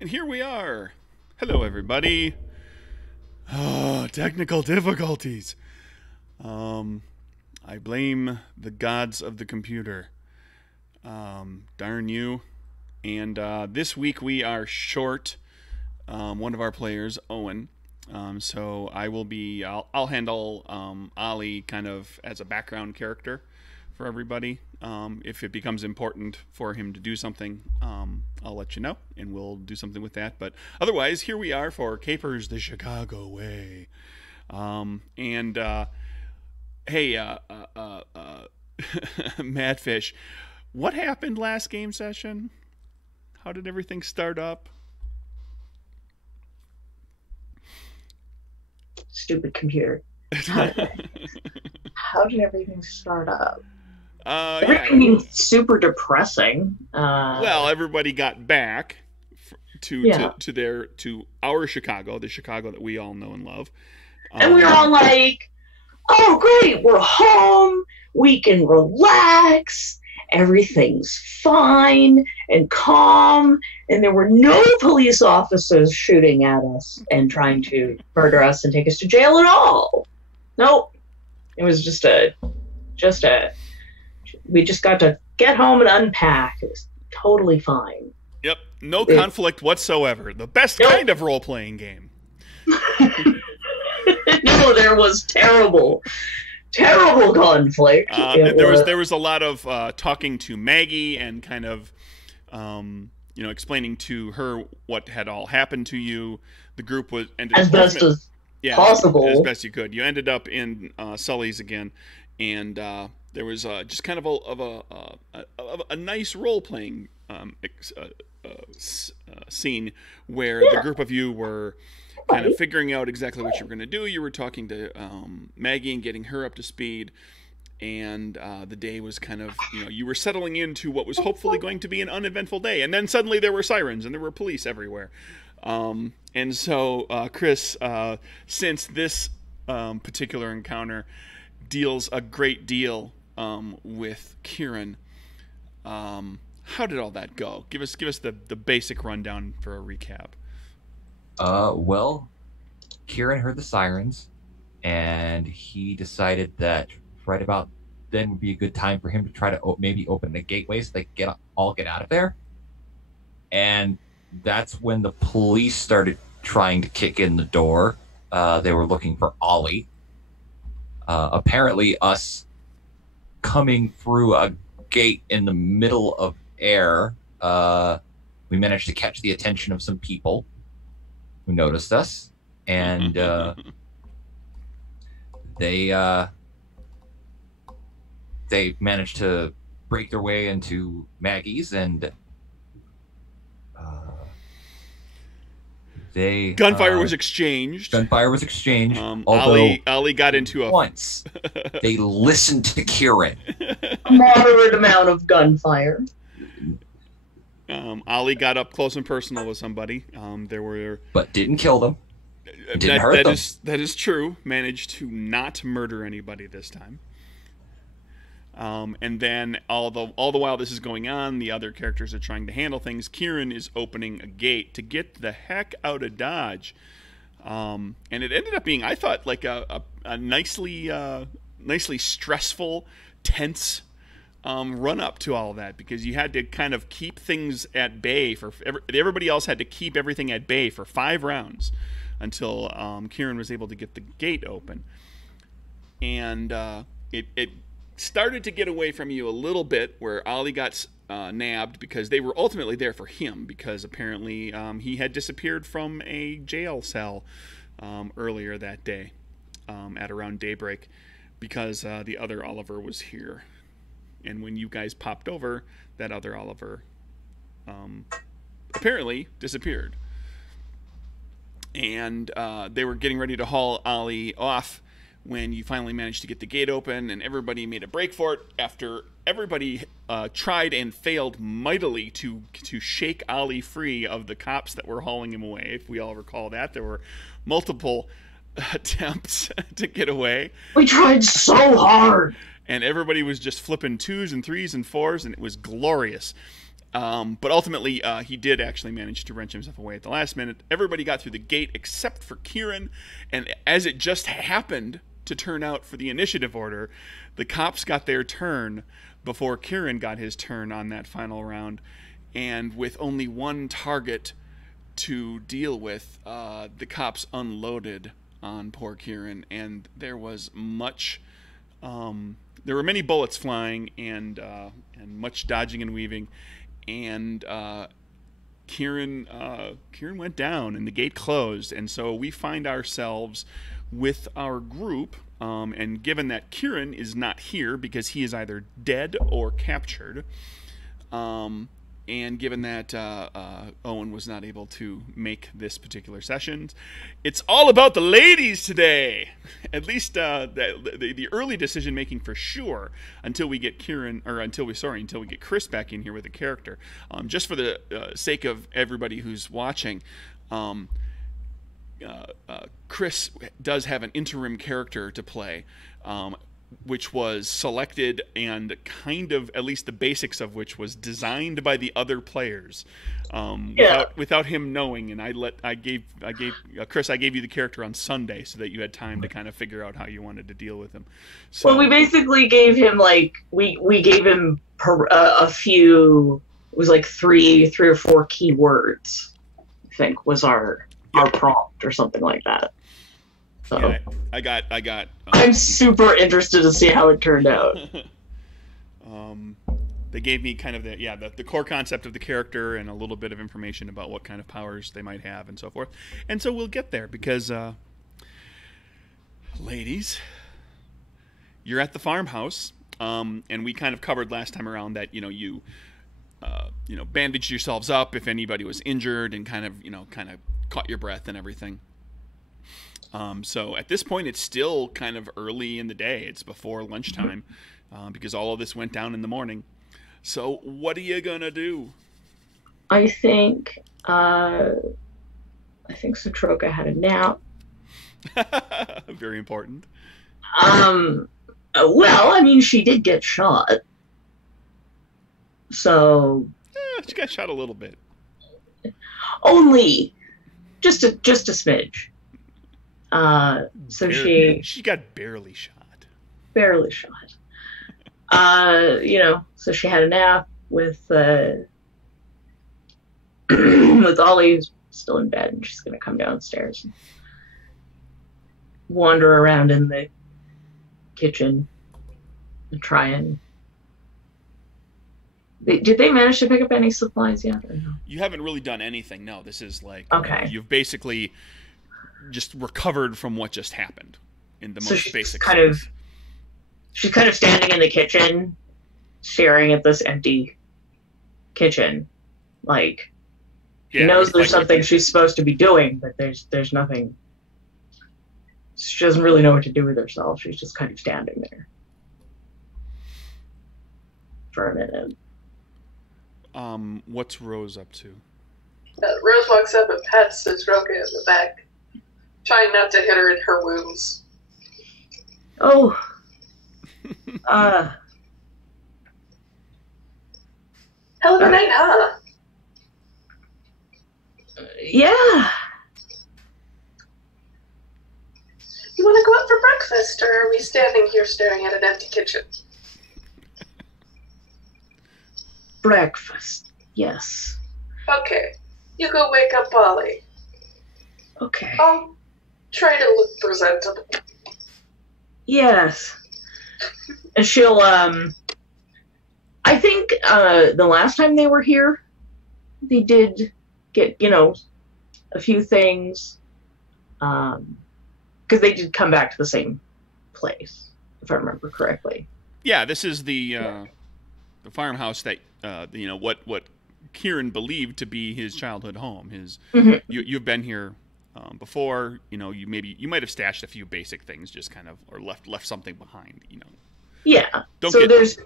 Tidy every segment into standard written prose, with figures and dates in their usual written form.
And here we are. Hello, everybody. Oh, technical difficulties. I blame the gods of the computer. Darn you. And this week we are short one of our players, Owen. So I'll handle Ollie kind of as a background character for everybody. If it becomes important for him to do something, I'll let you know, and we'll do something with that. But otherwise, here we are for Capers the Chicago Way. And hey, Madfish, what happened last game session? How did everything start up? Stupid computer. How did everything start up? Everything super depressing. Well, everybody got back to our Chicago, the Chicago that we all know and love. And we were all like, "Oh, great! We're home. We can relax. Everything's fine and calm." And there were no police officers shooting at us and trying to murder us and take us to jail at all. Nope. It was just a. We just got to get home and unpack. It was totally fine. Yep, no conflict whatsoever. The best kind of role-playing game. No, there was terrible conflict. And there was a lot of talking to Maggie and kind of, explaining to her what had all happened to you. The group was as best as possible, as best you could. You ended up in Sully's again, and there was just kind of a nice role-playing scene where the group of you were kind of figuring out exactly what you were going to do. You were talking to Maggie and getting her up to speed, and the day was kind of, you were settling into what was hopefully going to be an uneventful day, and then suddenly there were sirens and there were police everywhere. And so, Chris, since this particular encounter deals a great deal with Kieran, how did all that go? Give us the basic rundown for a recap. Well, Kieran heard the sirens, and he decided that right about then would be a good time for him to try to maybe open the gateway so they could all get out of there. And that's when the police started trying to kick in the door. They were looking for Ollie. Apparently, us coming through a gate in the middle of air, we managed to catch the attention of some people who noticed us, and they managed to break their way into Maggie's, and gunfire was exchanged. Although Ollie got into once they listened to Kieran. A moderate amount of gunfire. Ollie got up close and personal with somebody. But didn't kill them. Didn't hurt them. That is true. Managed to not murder anybody this time. And then all the while this is going on, the other characters are trying to handle things. Kieran is opening a gate to get the heck out of Dodge. And it ended up being, I thought, like a nicely stressful, tense run up to all of that, because you had to kind of keep things at bay everybody else had to keep everything at bay for 5 rounds until Kieran was able to get the gate open. And it started to get away from you a little bit, where Ollie got nabbed because they were ultimately there for him, because apparently he had disappeared from a jail cell earlier that day at around daybreak, because the other Oliver was here. And when you guys popped over, that other Oliver apparently disappeared. And they were getting ready to haul Ollie off when you finally managed to get the gate open, and everybody made a break for it after everybody tried and failed mightily to shake Ollie free of the cops that were hauling him away. If we all recall that, there were multiple attempts to get away. We tried so hard. And everybody was just flipping 2s and 3s and 4s, and it was glorious. But ultimately, he did actually manage to wrench himself away at the last minute. Everybody got through the gate except for Kieran, and as it just happened to turn out for the initiative order, the cops got their turn before Kieran got his turn on that final round, and with only one target to deal with, the cops unloaded on poor Kieran, and there was much... there were many bullets flying and much dodging and weaving, and Kieran went down and the gate closed, and so we find ourselves with our group, and given that Kieran is not here because he is either dead or captured, and given that Owen was not able to make this particular session, it's all about the ladies today. At least the early decision making for sure, until we get until we get Chris back in here with a character. Just for the sake of everybody who's watching, Chris does have an interim character to play, which was selected and kind of, at least the basics of which, was designed by the other players, without him knowing. And I gave Chris, I gave you the character on Sunday so that you had time to kind of figure out how you wanted to deal with him. So, well, we basically gave him we gave him a few. It was like three or four keywords, I think, was our prompt or something like that. So. Yeah, I got. I'm super interested to see how it turned out. They gave me kind of the core concept of the character and a little bit of information about what kind of powers they might have and so forth. And so we'll get there because, ladies, you're at the farmhouse, and we kind of covered last time around that you bandaged yourselves up if anybody was injured, and kind of caught your breath and everything. So at this point, it's still kind of early in the day. It's before lunchtime, because all of this went down in the morning. So what are you gonna do? I think Satroka had a nap. Very important. Well, I mean, she did get shot. So she got shot a little bit. Only just a smidge. So she got barely shot. Barely shot. So she had a nap with with Ollie still in bed, and she's gonna come downstairs and wander around in the kitchen and try and. Did they manage to pick up any supplies yet? Or no? You haven't really done anything. No, this is like okay. You've basically just recovered from what just happened in the most basic sense. She's kind of standing in the kitchen, staring at this empty kitchen. Like, she knows there's something she's supposed to be doing, but there's nothing. She doesn't really know what to do with herself. She's just kind of standing there for a minute. What's Rose up to? Rose walks up and pats Satroka in the back, trying not to hit her in her wounds. Oh. Hell of a night, huh? Yeah. You want to go out for breakfast, or are we standing here staring at an empty kitchen? Breakfast, yes. Okay. You go wake up Ollie. Okay. I'll try to look presentable. Yes. And she'll, I think, the last time they were here, they did get, a few things, because they did come back to the same place, if I remember correctly. Yeah, this is the farmhouse that, what Kieran believed to be his childhood home. You've been here before. You might have stashed a few basic things, just kind of, or left something behind. Yeah. Don't so get, there's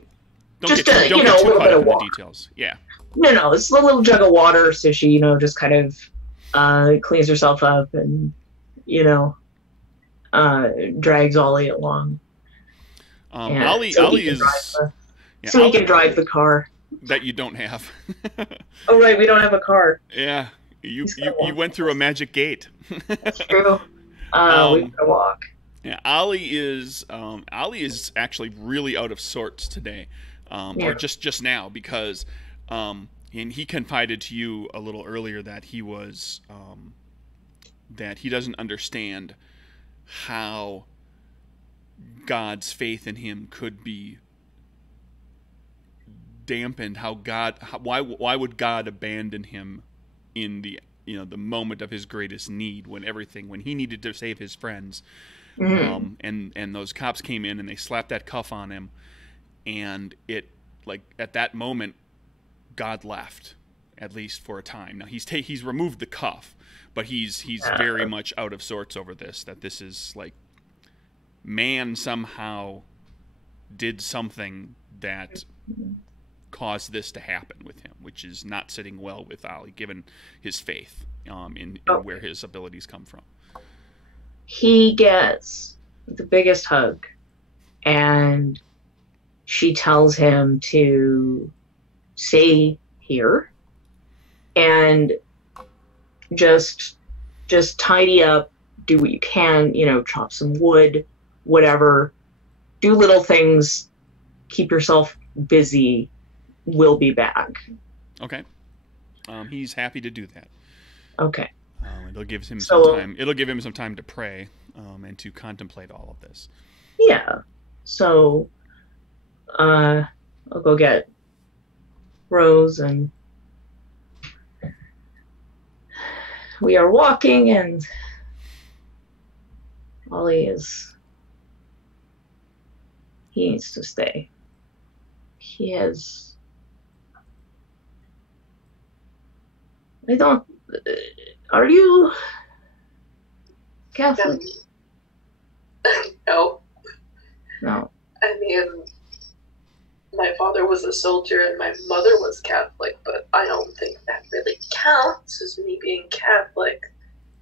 don't just get, a don't get too little caught bit up of in water. the details. Yeah. No, it's a little jug of water, so she just kind of cleans herself up and drags Ollie along. Ollie is so he can drive the car. that you don't have. Oh, right, we don't have a car. Yeah, you went through a magic gate. That's true. We gotta walk. Yeah, Ollie is actually really out of sorts today, or just now, because and he confided to you a little earlier that he was that he doesn't understand how God's faith in him could be dampened. Why would God abandon him in the the moment of his greatest need, when he needed to save his friends, and those cops came in and they slapped that cuff on him, and it, like, at that moment God left, at least for a time. Now he's removed the cuff, but he's very much out of sorts over this. That this is like, man somehow did something that caused this to happen with him, which is not sitting well with Ollie, given his faith in where his abilities come from. He gets the biggest hug, and she tells him to stay here and just tidy up, do what you can, chop some wood, whatever, do little things, keep yourself busy. We'll be back. Okay. He's happy to do that. Okay. It'll give him some time. It'll give him some time to pray and to contemplate all of this. Yeah. So I'll go get Rose, and we are walking, and Ollie he needs to stay. Are you Catholic? No. No. I mean, my father was a soldier and my mother was Catholic, but I don't think that really counts as me being Catholic,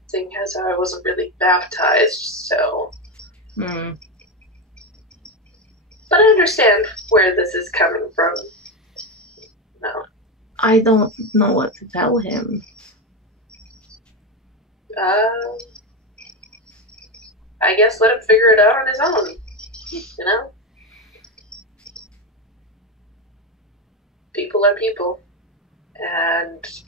seeing as I wasn't really baptized, so... But I understand where this is coming from. No. I don't know what to tell him. I guess let him figure it out on his own. People are people. And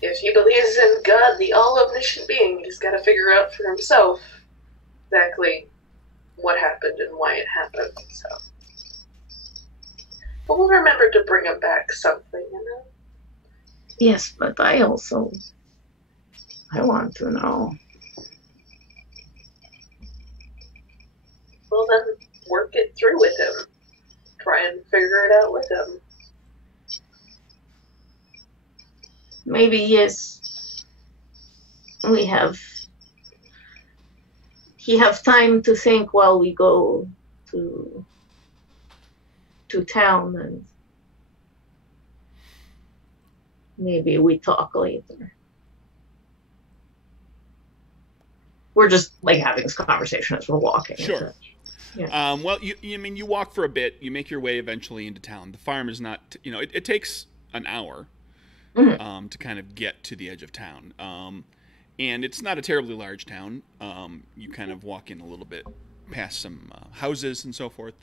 if he believes in God, the all-omniscient being, he's got to figure out for himself exactly what happened and why it happened, so... But we'll remember to bring him back something, Yes, but I want to know. Well, then work it through with him. Try and figure it out with him. Maybe, yes, he have time to think while we go to town, and maybe we talk later. We're just like having this conversation as we're walking. Sure. Yeah. Well, you walk for a bit. You make your way eventually into town. The farm is not, it takes an hour to kind of get to the edge of town. And it's not a terribly large town. You kind of walk in a little bit past some houses and so forth.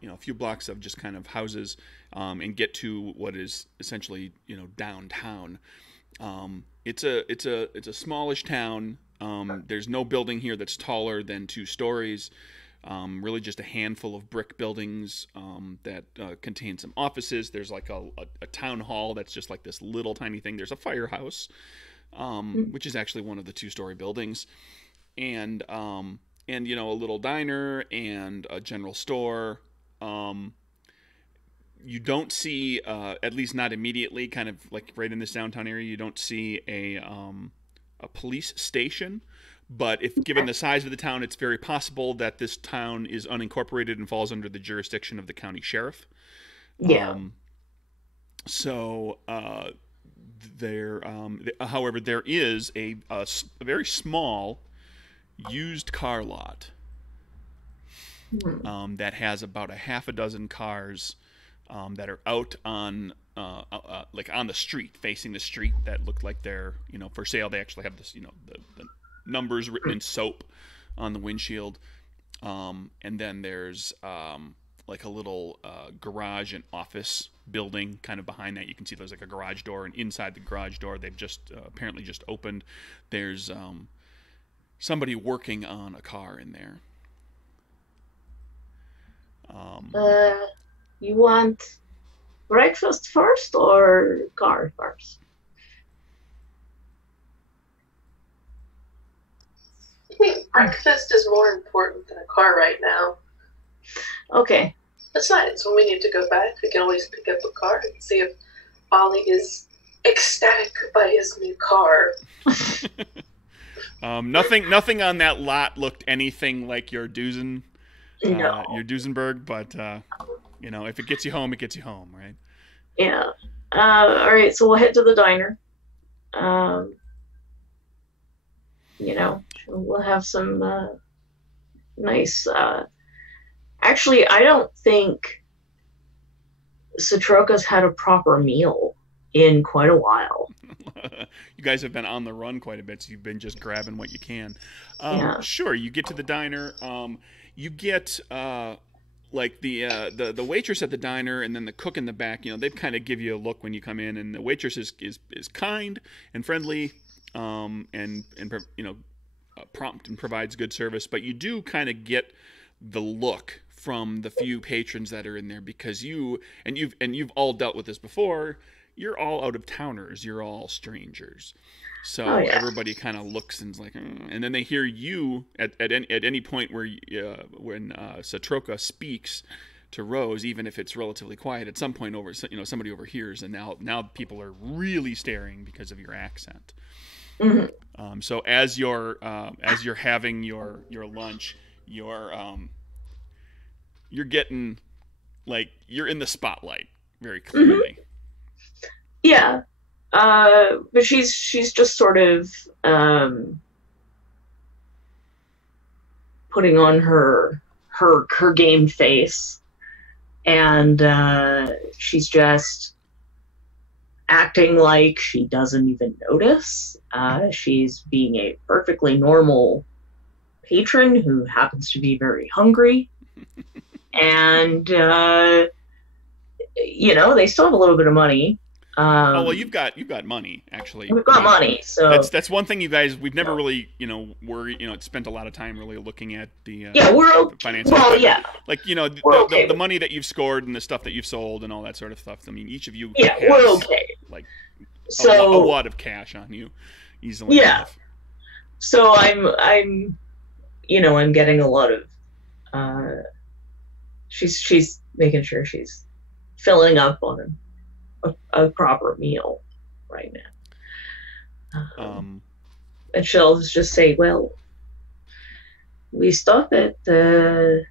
A few blocks of just kind of houses, and get to what is essentially, downtown. It's a smallish town. There's no building here that's taller than 2 stories. Really just a handful of brick buildings that contain some offices. There's like a town hall that's just like this little tiny thing. There's a firehouse, which is actually one of the 2-story buildings, and a little diner and a general store. You don't see, at least not immediately, kind of like right in this downtown area, you don't see a police station. But if given the size of the town, it's very possible that this town is unincorporated and falls under the jurisdiction of the county sheriff. Yeah. However, there is a very small used car lot that has about a half a dozen cars that are out on like on the street, facing the street, that look like they're for sale. They actually have this the numbers written in soap on the windshield. And then there's like a little garage and office building kind of behind that. You can see there's like a garage door, and inside the garage door they've just apparently just opened. There's somebody working on a car in there. You want breakfast first or car first? I think breakfast is more important than a car right now. Okay. Besides, when we need to go back, we can always pick up a car and see if Ollie is ecstatic by his new car. Nothing on that lot looked anything like your Duesenberg, but if it gets you home, it gets you home, right? Yeah. All right, so we'll head to the diner. We'll have some nice. Actually, I don't think Satroka's had a proper meal in quite a while. You guys have been on the run quite a bit, so you've been just grabbing what you can. Yeah. Sure, you get to the diner. You get like the waitress at the diner, and then the cook in the back. They kind of give you a look when you come in, and the waitress is kind and friendly, and prompt and provides good service. But you do kind of get the look from the few patrons that are in there, because you've all dealt with this before. You're all out of towners. You're all strangers. So everybody kind of looks and's like, and then they hear you at any point where when Satroka speaks to Rose, even if it's relatively quiet, at some point somebody overhears, and now people are really staring because of your accent. Mm-hmm. So as you're having your lunch, you're getting, like, you're in the spotlight very clearly. Mm-hmm. Yeah. But she's just sort of putting on her game face, and she's just acting like she doesn't even notice. She's being a perfectly normal patron who happens to be very hungry, and they still have a little bit of money. Well, you've got money, actually. We've got money, so that's one thing we've never really spent a lot of time really looking at the finances. Well, yeah, like the money that you've scored and the stuff that you've sold and all that sort of stuff. I mean, each of you has, we're okay. Like So a wad of cash on you, easily. Yeah. Enough. So I'm getting a lot of. She's making sure she's filling up on a proper meal right now. And she'll just say, well, we stop at the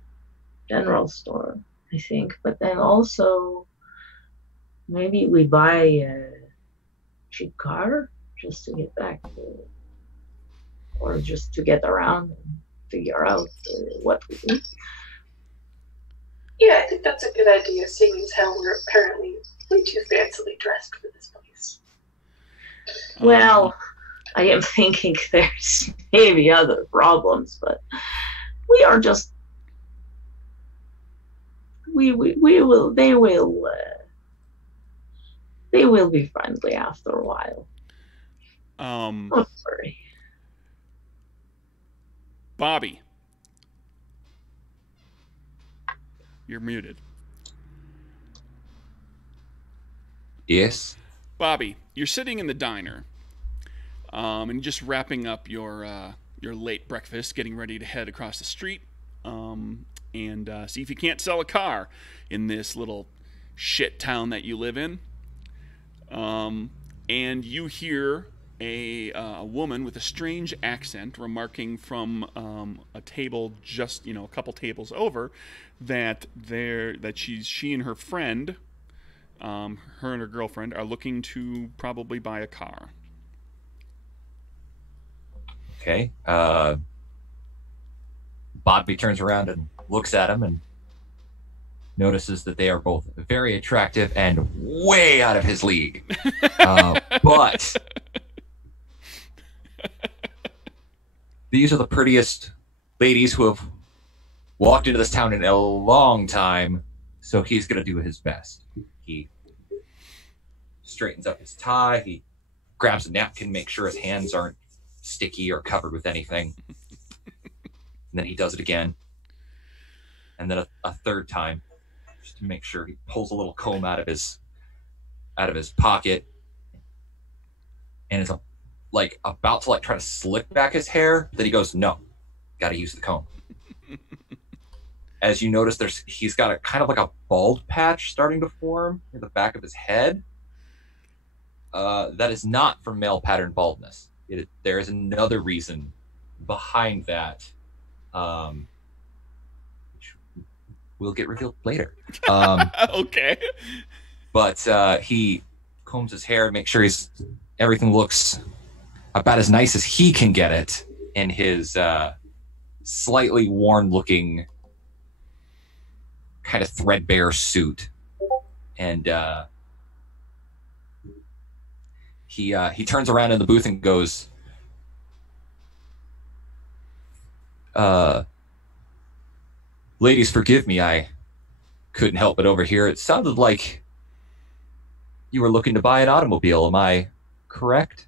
general store, I think, but then also maybe we buy a cheap car just to get back to, or just to get around and figure out what we do. Yeah, I think that's a good idea, seeing as how we're apparently way too fancily dressed for this place. Well, I am thinking there's maybe other problems, but we are just they will be friendly after a while. Don't worry. Bobby, you're muted. Yes. Bobby, you're sitting in the diner, and just wrapping up your late breakfast, getting ready to head across the street, and see if you can't sell a car in this little shit town that you live in. And you hear a woman with a strange accent remarking from a table just a couple tables over that she and her friend. Her and her girlfriend are looking to probably buy a car. Okay. Bobby turns around and looks at him and notices that they are both very attractive and way out of his league. But these are the prettiest ladies who have walked into this town in a long time, so he's going to do his best. He straightens up his tie, he grabs a napkin, make sure his hands aren't sticky or covered with anything. And then he does it again. And then a third time, just to make sure. He pulls a little comb out of his pocket and is about to try to slick back his hair. Then he goes, "No, got to use the comb." As you notice, he's got a kind of like a bald patch starting to form in the back of his head. That is not from male pattern baldness. There is another reason behind that, which will get revealed later. Okay. But he combs his hair, makes sure everything looks about as nice as he can get it in his slightly worn-looking, kind of threadbare suit, and he turns around in the booth and goes, "Ladies, forgive me, I couldn't help but overhear. It sounded like you were looking to buy an automobile. Am I correct?"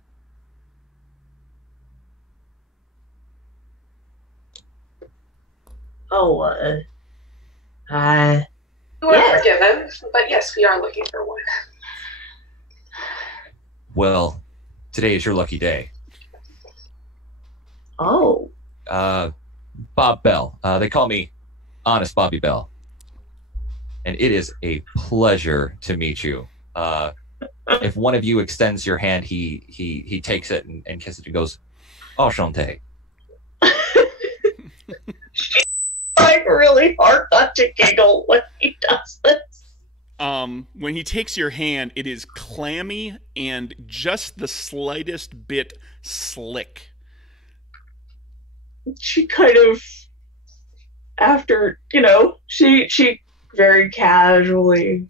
Oh, You are forgiven, but yes, we are looking for one. Well, today is your lucky day. Oh. Bob Bell. They call me Honest Bobby Bell. And it is a pleasure to meet you. If one of you extends your hand, he takes it and kisses it and goes, "Enchanté." She's trying really hard not to giggle when he does this. When he takes your hand, it is clammy and just the slightest bit slick. She kind of, after, she very casually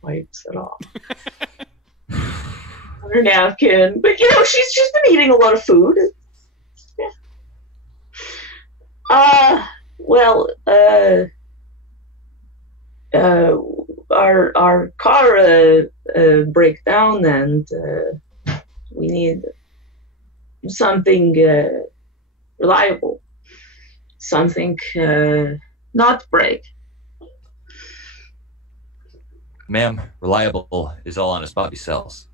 wipes it off on her napkin. But, she's been eating a lot of food. Yeah. Our car break down, and we need something reliable, something not break. Ma'am, reliable is all Honest Bobby sells.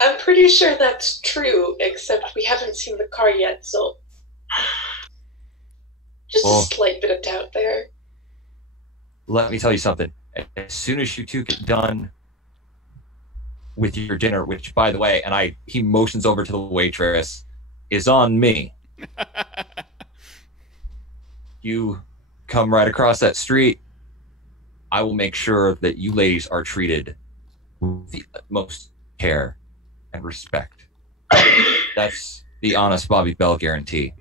I'm pretty sure that's true, except we haven't seen the car yet, so just a slight bit of doubt there. Let me tell you something. As soon as you two get done with your dinner, which, by the way, and he motions over to the waitress, is on me. You come right across that street. I will make sure that you ladies are treated with the utmost care and respect. That's the Honest Bobby Bell guarantee.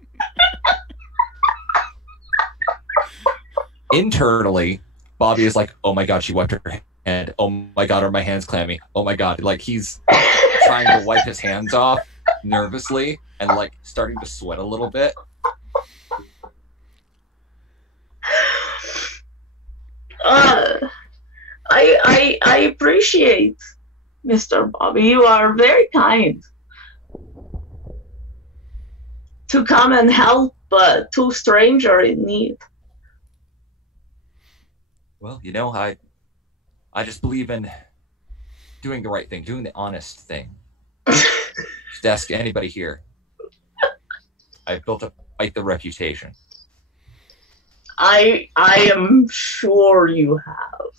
Internally, Bobby is like, "Oh my God, she wiped her hand. Oh my God, are my hands clammy? Oh my God." He's trying to wipe his hands off nervously and starting to sweat a little bit. I appreciate, Mr. Bobby. You are very kind to come and help two strangers in need. Well, I just believe in doing the right thing, doing the honest thing. Just ask anybody here. I've built up quite the reputation. I am sure you have.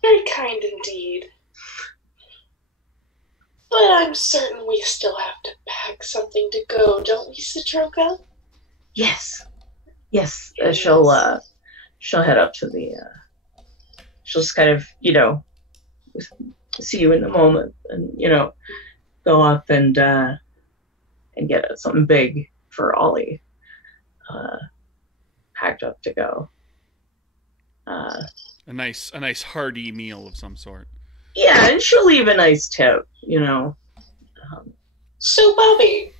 Very kind indeed. But I'm certain we still have to pack something to go, don't we, Citroka? Yes. She'll head up to the. She'll just kind of, see you in a moment, and go up and get something big for Ollie, packed up to go. A nice hearty meal of some sort. Yeah, and she'll leave a nice tip, you know. So, Bobby,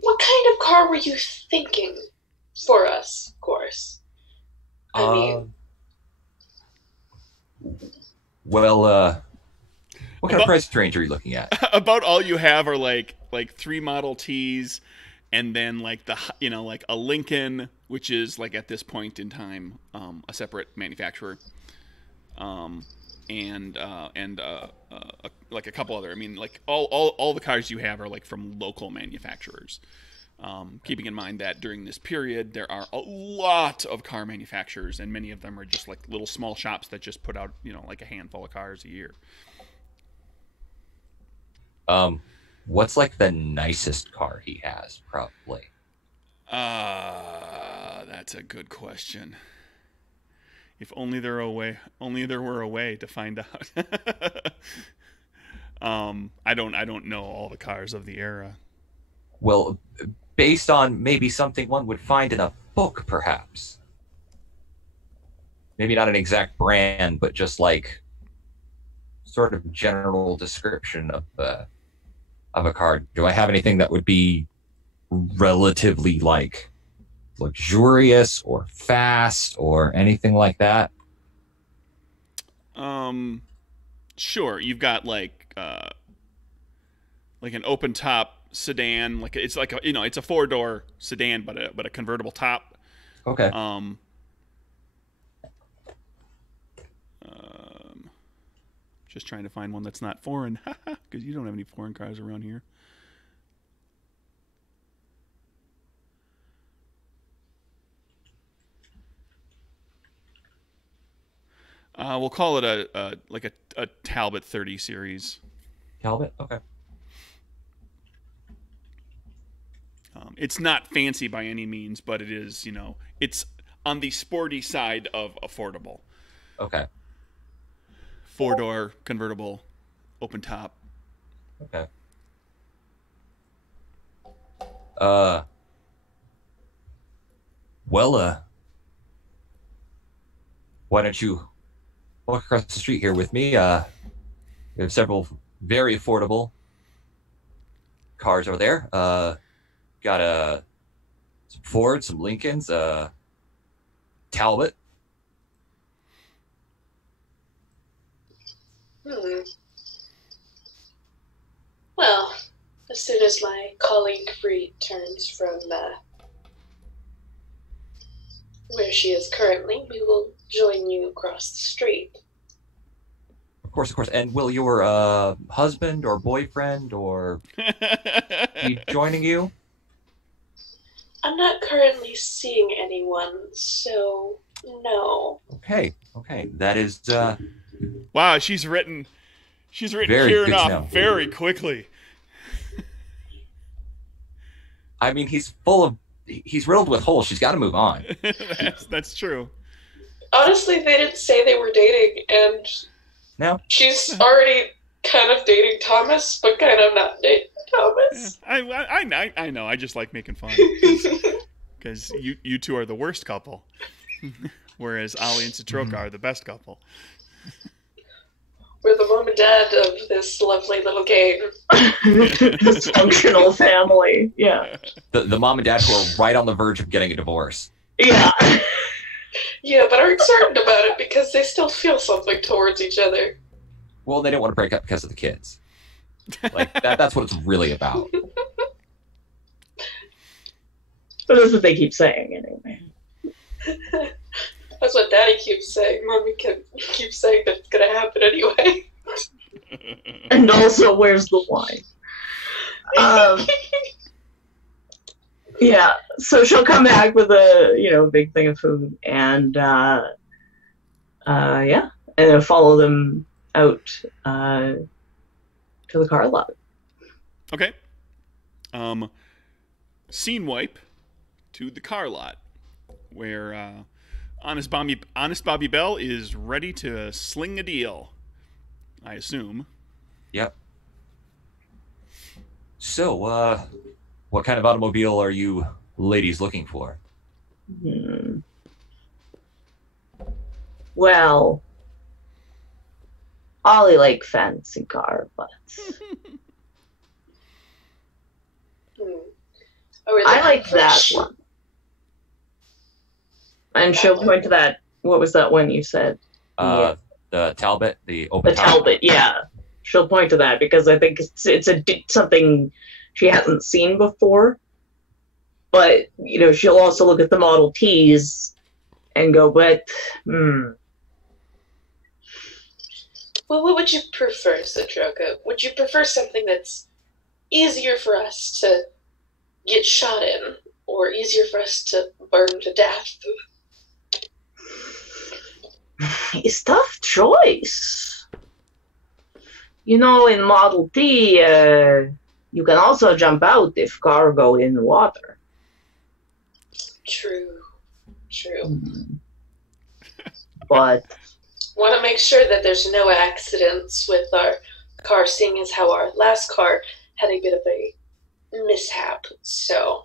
what kind of car were you thinking for us, of course? I mean... Well, what kind of price range are you looking at? About all you have are like 3 Model Ts, and then like like a Lincoln, which is like at this point in time a separate manufacturer, and like a couple other. I mean, like all the cars you have are like from local manufacturers. Keeping in mind that during this period there are a lot of car manufacturers, and many of them are just like little small shops that just put out like a handful of cars a year. What's like the nicest car he has, probably? That's a good question. If only there were a way to find out. I don't know all the cars of the era. Well, based on maybe something one would find in a book, perhaps. Maybe not an exact brand, but just like sort of general description of a car. Do I have anything that would be relatively like luxurious or fast or anything like that? Sure. You've got like an open top sedan, like it's like it's a 4-door sedan, but a convertible top. Okay. Just trying to find one that's not foreign, because you don't have any foreign cars around here. We'll call it a Talbot 30 series. Talbot? Okay. It's not fancy by any means, but it is, it's on the sporty side of affordable. Okay. 4-door convertible, open top. Okay. Why don't you walk across the street here with me? We have several very affordable cars over there. Got some Ford, some Lincolns, Talbot. Well, as soon as my colleague returns from where she is currently, we will join you across the street. Of course. And will your husband or boyfriend or be joining you? I'm not currently seeing anyone, so no. Okay. That is wow, she's written very Kieran good to off know. very quickly. I mean, he's riddled with holes. She's got to move on. That's true. Honestly, they didn't say they were dating, and No. she's already kind of dating Thomas, but kind of not dating Thomas. Yeah, I know. I just like making fun because you two are the worst couple, whereas Ollie and Citroka are the best couple. We're the mom and dad of this lovely little game. Dysfunctional family. Yeah. The mom and dad who are right on the verge of getting a divorce. Yeah. Yeah, but aren't certain about it because they still feel something towards each other. Well, they didn't want to break up because of the kids. Like that's what it's really about. But that's what they keep saying anyway. That's what Daddy keeps saying. Mommy keeps saying that it's going to happen anyway. And also, where's the wine? Yeah, so she'll come back with a big thing of food, and and then follow them out to the car lot. Okay. Scene wipe to the car lot, where Honest Bobby Bell is ready to sling a deal, I assume. Yep. So, What kind of automobile are you ladies looking for? Well, Ollie like fancy car, but I like that one. And she'll point to that. What was that one you said? The Talbot, the open The Talbot, yeah. She'll point to that because I think it's something she hasn't seen before. But, she'll also look at the Model Ts and go, but, Well, what would you prefer, Citroka? Would you prefer something that's easier for us to get shot in, or easier for us to burn to death? It's a tough choice. In Model T, you can also jump out if car go in the water. True. But want to make sure that there's no accidents with our car, seeing as how our last car had a bit of a mishap. So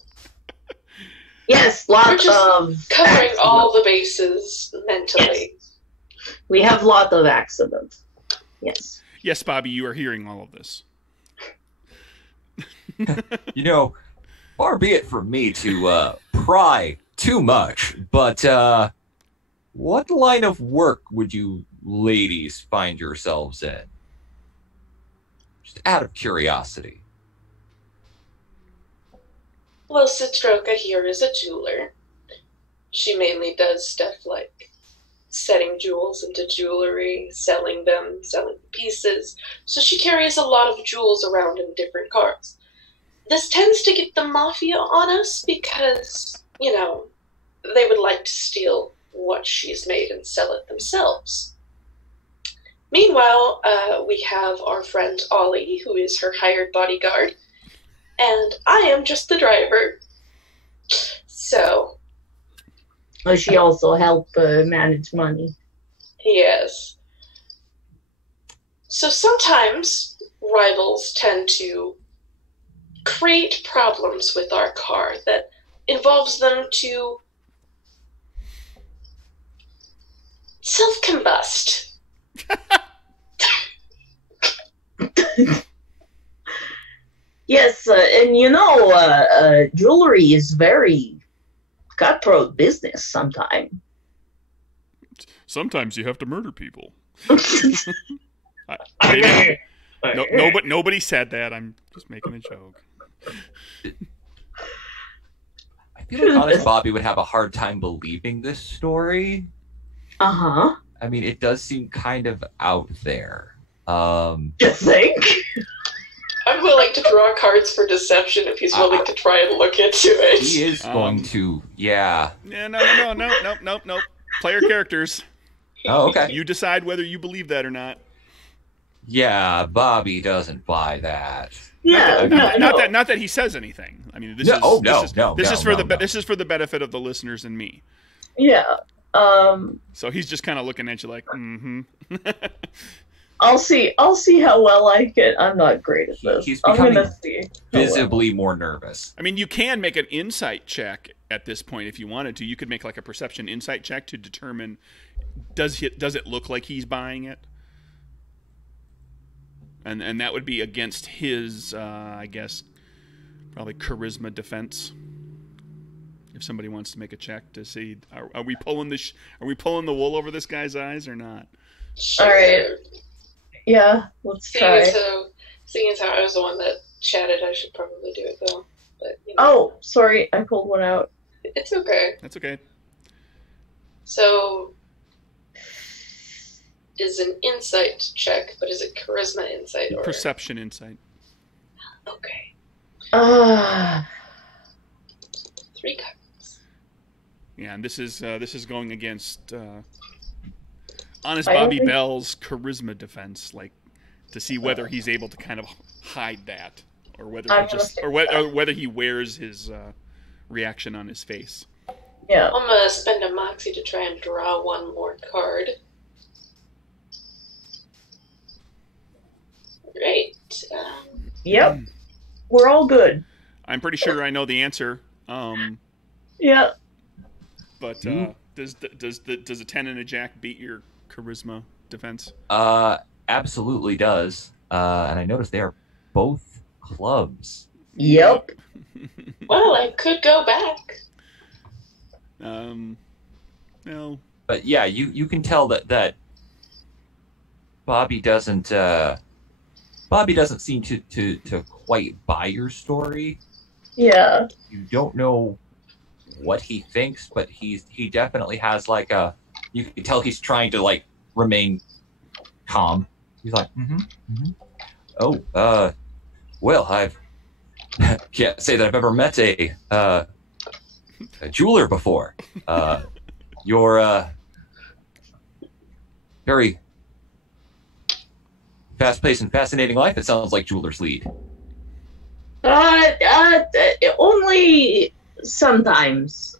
yes, we're lots just of covering accidents. all the bases mentally. Yes. We have lots of accidents. Yes. Yes, Bobby, you are hearing all of this. Far be it from me to pry too much, but what line of work would you ladies find yourselves in? Just out of curiosity. Well, Citroka here is a jeweler. She mainly does stuff like setting jewels into jewelry, selling pieces. So she carries a lot of jewels around in different cars. This tends to get the mafia on us because, they would like to steal what she's made and sell it themselves. Meanwhile, we have our friend Ollie, who is her hired bodyguard, and I am just the driver. So, She also help manage money. yes. So sometimes rivals tend to create problems with our car that involves them to self-combust. Yes, and jewelry is very cutthroat business sometimes. Sometimes you have to murder people. Okay. Nobody said that. I'm just making a joke. I feel like honest Bobby would have a hard time believing this story. Uh-huh. I mean, it does seem kind of out there. You think? I'm willing to draw cards for deception if he's willing to try and look into it. He is going to, yeah. Yeah, no. Player characters. Oh, okay. You decide whether you believe that or not. Yeah, Bobby doesn't buy that. Yeah, Not that he says anything. I mean, this is for the benefit of the listeners and me. Yeah. So he's just kind of looking at you like, mm-hmm. I'll see how well I get. I'm not great at this. He's I'm becoming gonna see. visibly more nervous. I mean, you can make an insight check at this point if you wanted to. You could make like a perception insight check to determine does it look like he's buying it, and that would be against his, I guess, probably charisma defense. If somebody wants to make a check to see, are we pulling the wool over this guy's eyes or not? Sure. All right. Yeah, let's try. Seeing as how I was the one that chatted, I should probably do it though. But, Oh, sorry, I pulled one out. It's okay. That's okay. So, is an insight check, but is it charisma insight or Perception insight. Okay. 3 cards. Yeah, and this is going against Honest Bobby Bell's charisma defense, like to see whether he's able to kind of hide that, or whether he wears his reaction on his face. Yeah. I'm gonna spend a moxie to try and draw one more card. Great. Yep. We're all good. I'm pretty sure I know the answer. Yeah. But does a 10 and a jack beat your charisma defense? Absolutely does. And I noticed they are both clubs. Yep. Well, I could go back. No. But yeah, you can tell that Bobby doesn't seem to quite buy your story. Yeah. You don't know what he thinks, but he definitely has like you can tell he's trying to like remain calm. He's like, oh, well, I've can't say that I've ever met a jeweler before. You're very fast-paced and fascinating life. It sounds like jeweler's lead. Only sometimes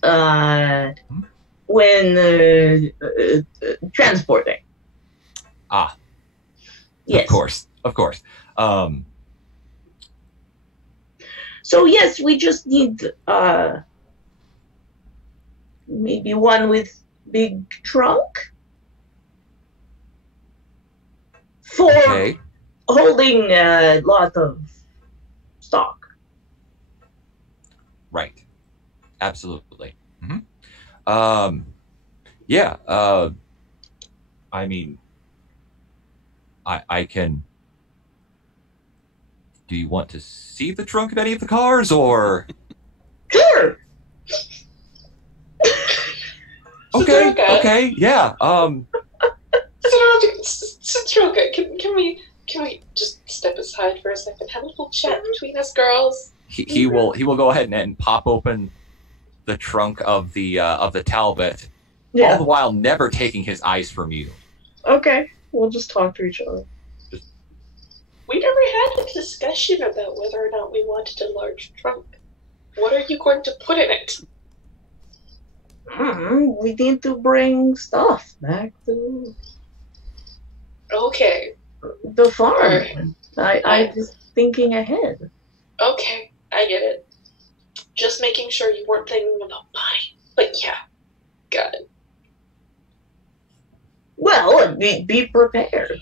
when transporting. Ah, Yes. Of course. So yes, we just need maybe one with big trunk for Okay. holding a lot of stock. Right. Absolutely. Yeah. I mean, I can. Do you want to see the trunk of any of the cars, or? Sure. Okay. Yeah. Satroka, can we just step aside for a second, have a little chat between us girls? He will go ahead and pop open the trunk of the Talbot, all Yeah. the while never taking his eyes from you. Okay. We'll just talk to each other. We never had a discussion about whether or not we wanted a large trunk. What are you going to put in it? We need to bring stuff back to Okay, the farm. Alright. I was thinking ahead. okay, I get it. Just making sure you weren't thinking about mine. But yeah, got it. Well, be prepared.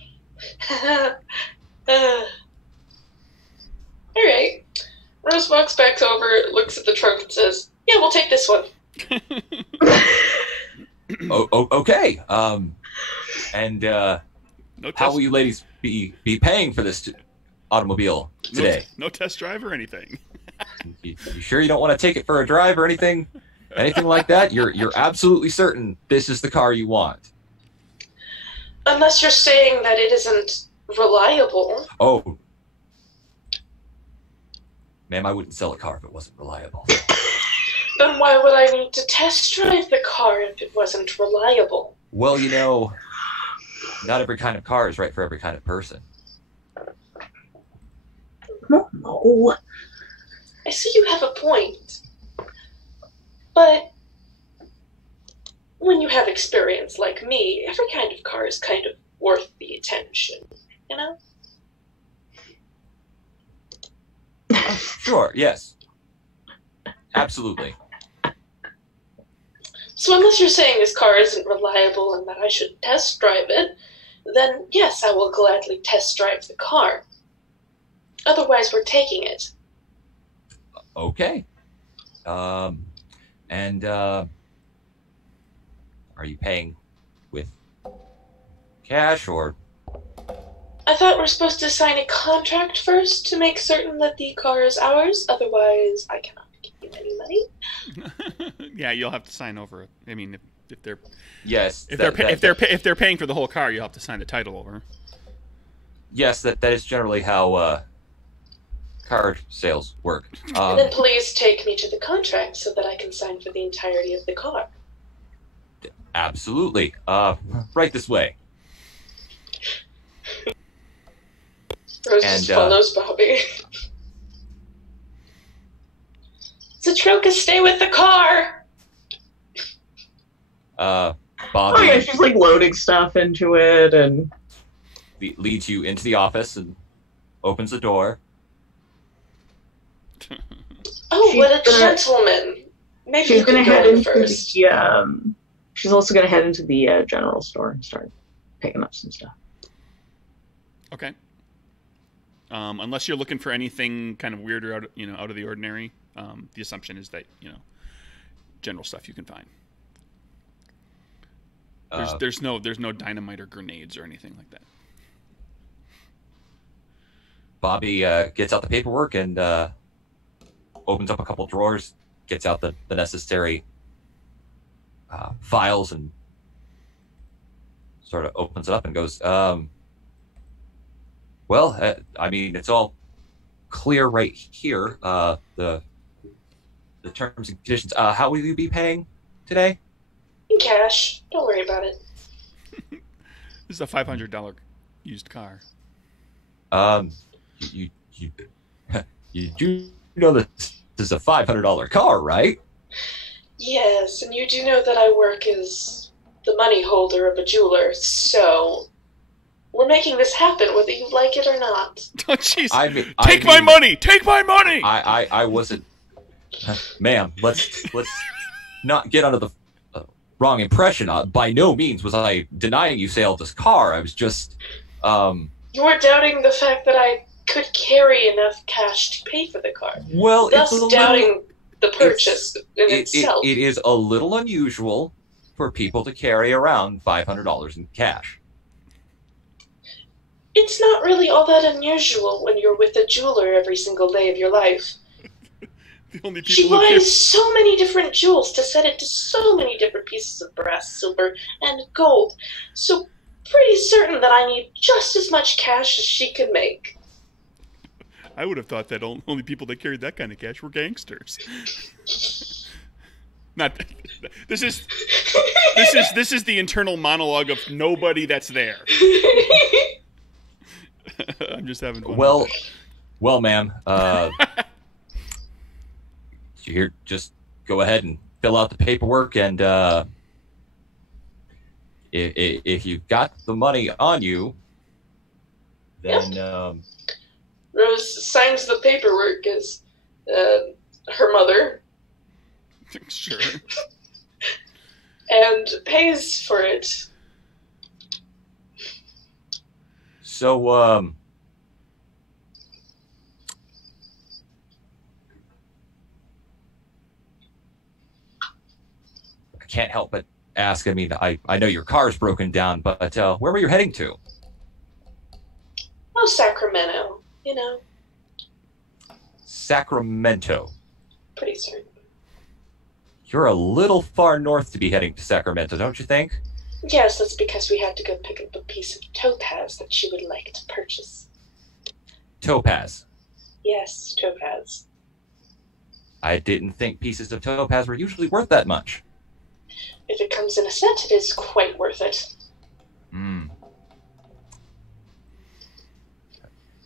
Alright. Rose walks back over, looks at the trunk, and says, yeah, we'll take this one. Okay. And No how test, will you ladies be paying for this automobile today? no test drive or anything. You sure you don't want to take it for a drive or anything like that? You're absolutely certain this is the car you want. Unless you're saying that it isn't reliable. Oh, ma'am, I wouldn't sell a car if it wasn't reliable. Then why would I need to test drive the car if it wasn't reliable? Well, not every kind of car is right for every kind of person. No. I see you have a point. But when you have experience like me, every kind of car is kind of worth the attention, you know? Sure, yes. Absolutely. So unless you're saying this car isn't reliable and that I should test drive it, then yes, I will gladly test drive the car. Otherwise, we're taking it. Okay. And are you paying with cash or? I thought we're supposed to sign a contract first to make certain that the car is ours. Otherwise, I cannot give you any money. Yeah, you'll have to sign over it. I mean, if they're Yes. if they're paying for the whole car, you'll have to sign the title over. Yes, that is generally how car sales work. Then please take me to the contract so that I can sign for the entirety of the car. Absolutely. Right this way. Rose just follows Bobby. Satroka, stay with the car! Bobby Oh yeah, she's like loading stuff into it and leads you into the office and opens the door. Oh, She's what a gonna- gentleman. Maybe She's you going can to head go in into first. the. She's also going to head into the general store and start picking up some stuff. Okay. Unless you're looking for anything kind of weird or out of the ordinary, the assumption is that general stuff you can find. There's no dynamite or grenades or anything like that. Bobby gets out the paperwork and opens up a couple drawers, gets out the necessary files, and sort of opens it up and goes, well, I mean, it's all clear right here. The terms and conditions. How will you be paying today? In cash. Don't worry about it. This is a $500 used car. You you do know that this is a $500 car, right? Yes, and you do know that I work as the money holder of a jeweler, so we're making this happen whether you like it or not. Oh, jeez. Take my money! Take my money! I wasn't, ma'am. Let's not get under the wrong impression. By no means was I denying you sale of this car. I was just, You were doubting the fact that I could carry enough cash to pay for the car. well, Thus it's a doubting little, the purchase in itself. it is a little unusual for people to carry around $500 in cash. It's not really all that unusual when you're with a jeweler every single day of your life. The only She people who care- buys so many different jewels to set it to so many different pieces of brass, silver, and gold. So pretty certain that I need just as much cash as she can make. I would have thought that only people that carried that kind of cash were gangsters. Not this is the internal monologue of nobody that's there. I'm just having fun. Well, ma'am. Here, just go ahead and fill out the paperwork, and if you've got the money on you, then Rose signs the paperwork as her mother Sure. and pays for it. so I can't help but ask. I mean, I know your car's broken down, but where were you heading to? Oh, Sacramento. You know, Sacramento. pretty certain. You're a little far north to be heading to Sacramento, don't you think? Yes, that's because we had to go pick up a piece of topaz that she would like to purchase. Topaz. Yes, topaz. I didn't think pieces of topaz were usually worth that much. If it comes in a set, it is quite worth it.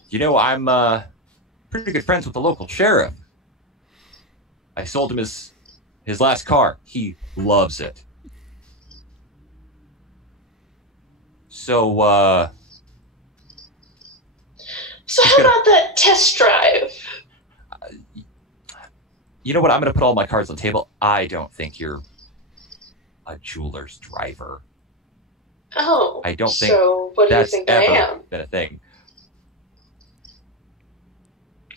You know, I'm pretty good friends with the local sheriff. I sold him his last car. He loves it. So, So how about that test drive? you know what? I'm going to put all my cards on the table. I don't think you're a jeweler's driver. Oh, I don't think so what do you that's think I ever am? been a thing.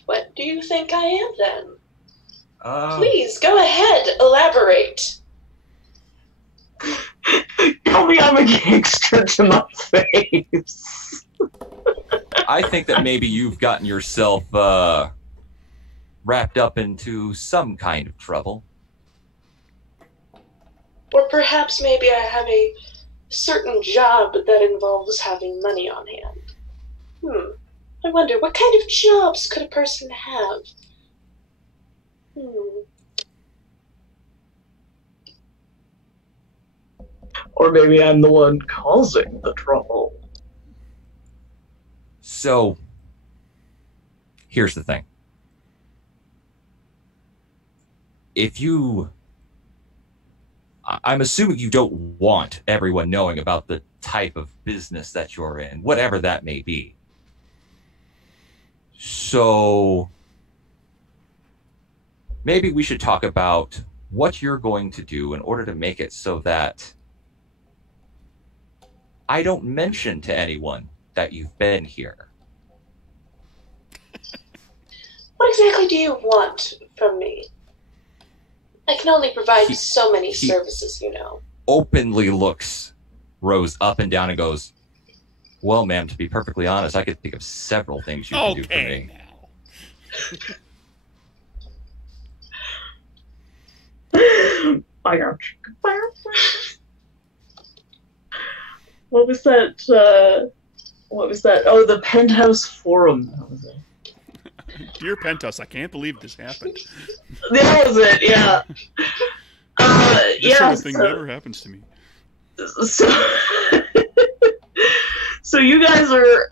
What do you think I am then? Um, Please, go ahead, elaborate. Tell me I'm a gangster to my face. I think that maybe you've gotten yourself wrapped up into some kind of trouble. Or perhaps maybe I have a certain job that involves having money on hand. I wonder, what kind of jobs could a person have? Or maybe I'm the one causing the trouble. So, here's the thing. I'm assuming you don't want everyone knowing about the type of business that you're in, whatever that may be. So, maybe we should talk about what you're going to do in order to make it so that I don't mention to anyone that you've been here. What exactly do you want from me? I can only provide so many services, you know. Openly looks Rose up and down and goes, well, ma'am, to be perfectly honest, I could think of several things you can do for me. What was that? Oh, the Penthouse Forum. That was it. Dear Penthouse, I can't believe this happened. That was it, yeah. This sort of thing never happens to me. So you guys are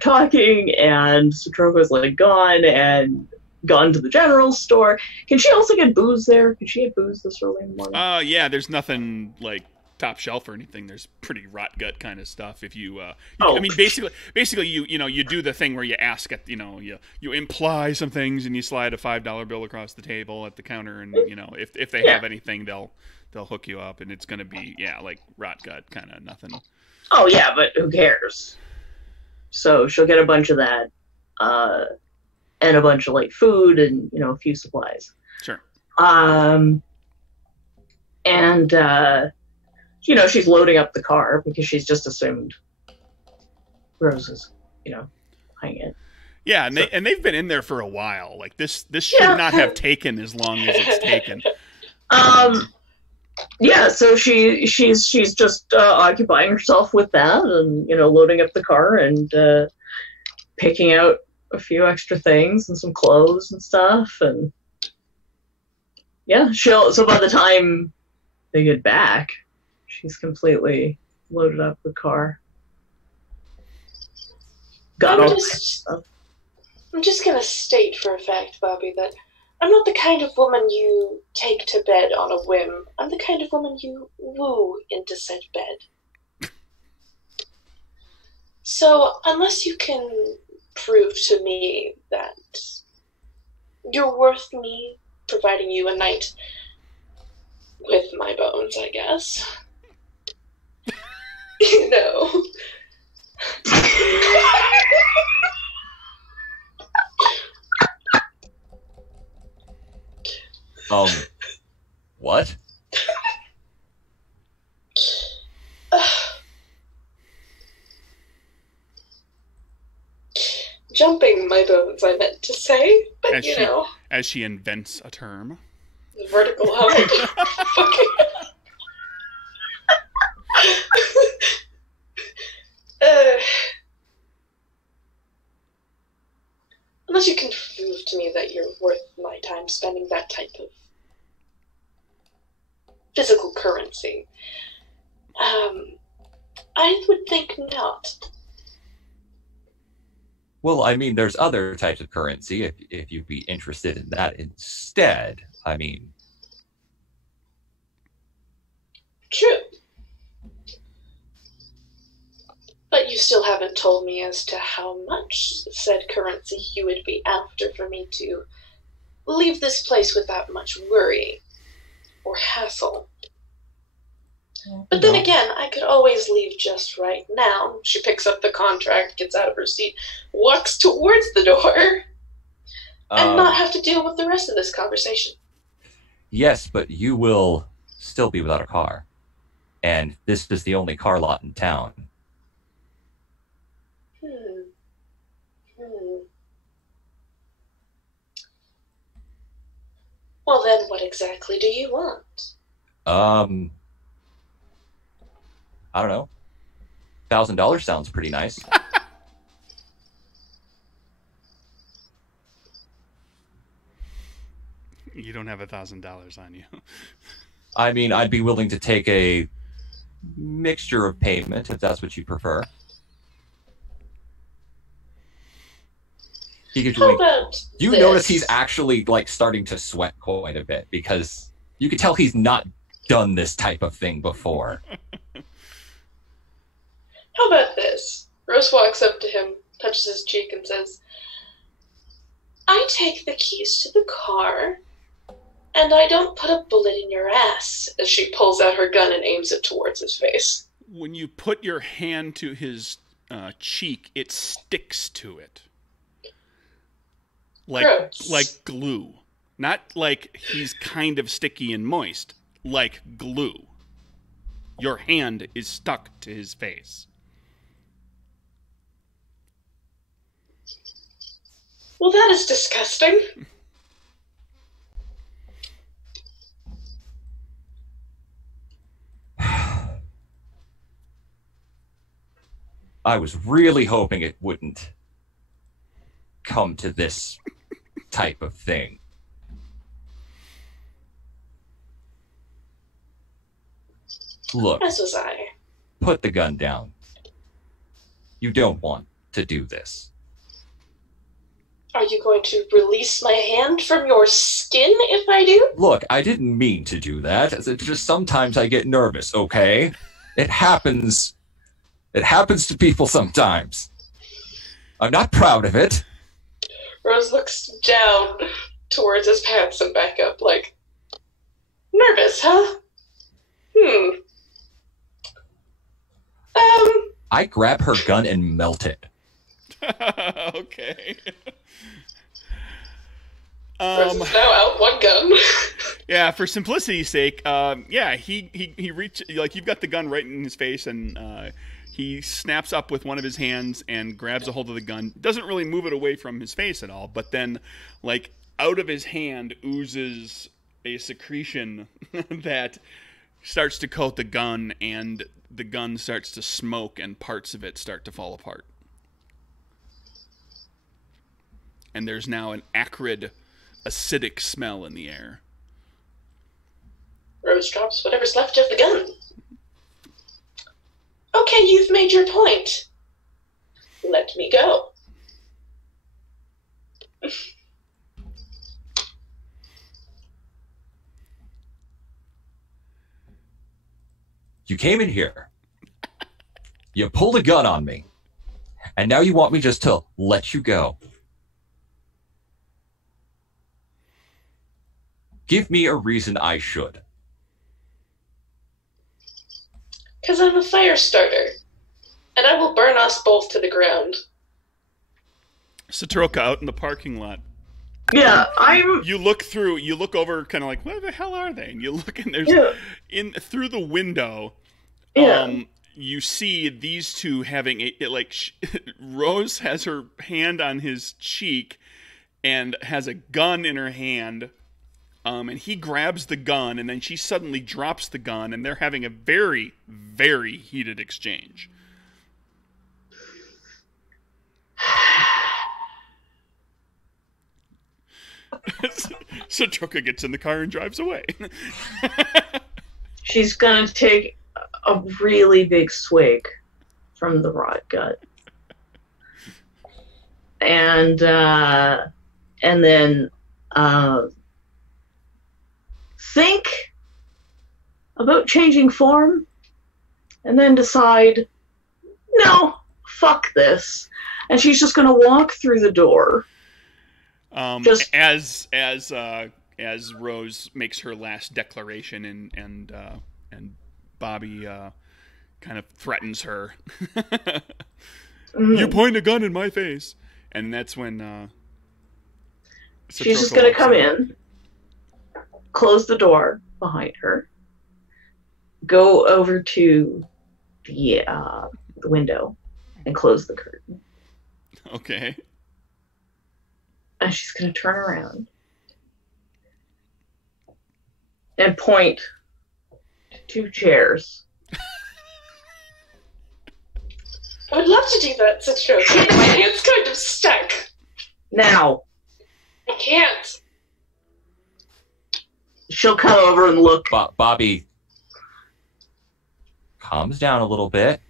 talking, and Satroko's like gone to the general store. Can she also get booze there? Can she get booze this early in the morning? Yeah, there's nothing like top shelf or anything. There's pretty rot gut kind of stuff. If you, I mean, basically, you do the thing where you ask at, you imply some things and you slide a $5 bill across the table at the counter, and if they have anything, they'll hook you up, and it's gonna be like rot gut kind of nothing. Oh yeah, but who cares? So she'll get a bunch of that, and a bunch of like food and a few supplies. Sure. And she's loading up the car because she's just assumed Rose is, hanging it. Yeah, and they've been in there for a while. Like this should not have taken as long as it's taken. Yeah, so she's just occupying herself with that, and loading up the car and picking out a few extra things and some clothes and stuff, and so by the time they get back, she's completely loaded up the car. I'm just gonna state for a fact, Bobby, that I'm not the kind of woman you take to bed on a whim. I'm the kind of woman you woo into said bed. So, unless you can prove to me that you're worth me providing you a night with my bones, I guess. What? Jumping my bones, I meant to say, but as she invents a term. The vertical hump. Unless you can prove to me that you're worth my time spending that type of physical currency, I would think not. Well, I mean, there's other types of currency if you'd be interested in that instead. I mean... True. But you still haven't told me as to how much said currency you would be after for me to leave this place without much worry or hassle. But then again, I could always leave just right now. She picks up the contract, gets out of her seat, walks towards the door, and not have to deal with the rest of this conversation. Yes, but you will still be without a car. And this is the only car lot in town. Well then, what exactly do you want? I don't know. $1,000 sounds pretty nice. You don't have $1,000 on you. I mean, I'd be willing to take a mixture of payment if that's what you prefer. How about you this? Notice he's actually starting to sweat quite a bit because you can tell he's not done this type of thing before. How about this? Rose walks up to him, touches his cheek, and says, I take the keys to the car, and I don't put a bullet in your ass, as she pulls out her gun and aims it towards his face. When you put your hand to his cheek, it sticks to it. Gross. Like glue. Not like he's kind of sticky and moist. Like glue. Your hand is stuck to his face. Well, that is disgusting. I was really hoping it wouldn't come to this type of thing. Look, As was I. put the gun down. You don't want to do this. Are you going to release my hand from your skin if I do? Look, I didn't mean to do that. It's just sometimes I get nervous, okay? It happens. It happens to people sometimes. I'm not proud of it. Rose looks down towards his pants and back up, like, nervous, huh? I grab her gun and melt it. Okay. Rose is now out one gun. Yeah, for simplicity's sake, he reach, like, you've got the gun right in his face, and he snaps up with one of his hands and grabs a hold of the gun. Doesn't really move it away from his face at all, but then, like, out of his hand oozes a secretion that starts to coat the gun, and the gun starts to smoke, and parts of it start to fall apart. And there's now an acrid, acidic smell in the air. Rose drops whatever's left of the gun. Okay, you've made your point. Let me go. You came in here. You pulled a gun on me. And now you want me just to let you go. Give me a reason I should. Because I'm a fire starter. And I will burn us both to the ground. Satroka out in the parking lot. Yeah, You look over kind of like, where the hell are they? And you look, and there's, through the window, you see these two having Rose has her hand on his cheek and has a gun in her hand. And he grabs the gun, and then she suddenly drops the gun, and they're having a very, very heated exchange. So Troka gets in the car and drives away. She's gonna take a really big swig from the rot gut, and then think about changing form, and then decide, no, fuck this, and she's just gonna walk through the door. As Rose makes her last declaration, and Bobby kind of threatens her. You point a gun in my face, and that's when she's just gonna come in, close the door behind her, go over to the window, and close the curtain. Okay. And she's going to turn around and point to two chairs. I would love to do that, Satroka. My hand's kind of stuck. Now. I can't. She'll come over and look. Bobby calms down a little bit,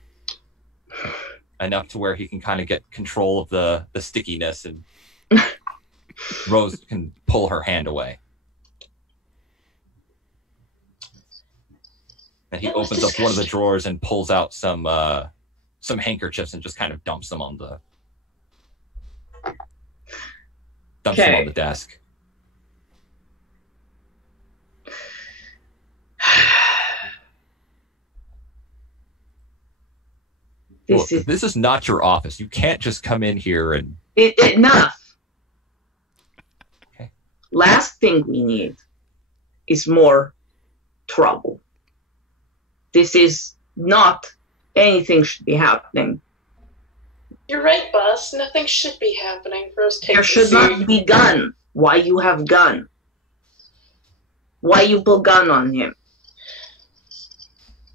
enough to where he can kind of get control of the stickiness, and Rose can pull her hand away. And he opens up one of the drawers and pulls out some handkerchiefs and just kind of dumps them on the... Dumps them on Okay. the desk. Look, this is not your office. You can't just come in here and... Enough. Okay. Last thing we need is more trouble. This is not anything should be happening. You're right, boss. Nothing should be happening. Rose takes There should not be gun. Why you have gun? Why you pull gun on him?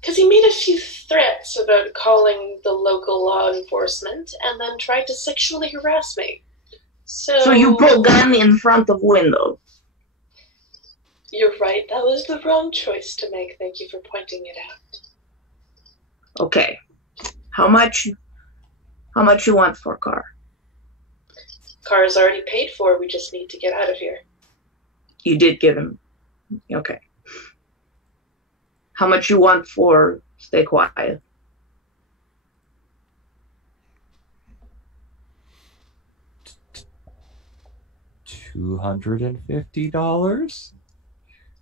Because he made a few threats about calling the local law enforcement and then tried to sexually harass me. So you pull gun in front of window. You're right. That was the wrong choice to make. Thank you for pointing it out. Okay. How much you want for a car? Car is already paid for. We just need to get out of here. You did give him. Okay. How much you want for stay quiet? $250?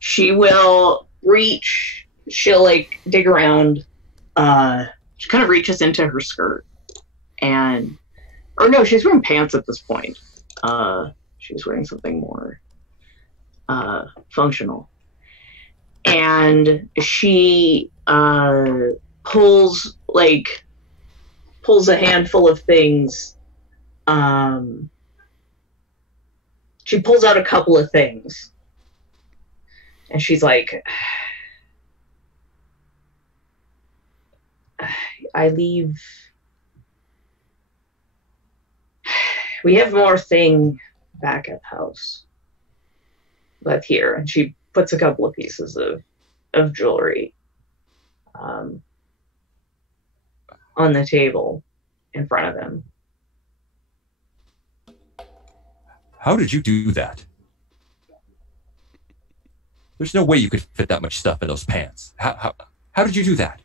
She will reach. She'll like dig around. She kind of reaches into her skirt, or no, she's wearing pants at this point. She's wearing something more functional, and she pulls a handful of things. She pulls out a couple of things, and she's like, we have more thing back at house. But here, and she puts a couple of pieces of jewelry on the table in front of him. How did you do that? There's no way you could fit that much stuff in those pants. How did you do that?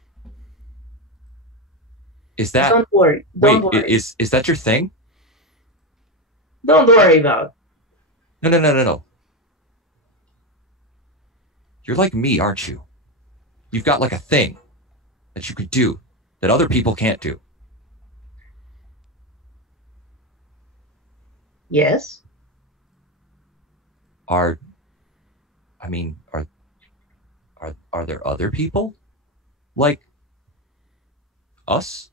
Is that... Don't worry. Don't worry. Is that your thing? Don't worry about it. No. You're like me, aren't you? You've got like a thing that you could do that other people can't do. Yes. Are there other people like us?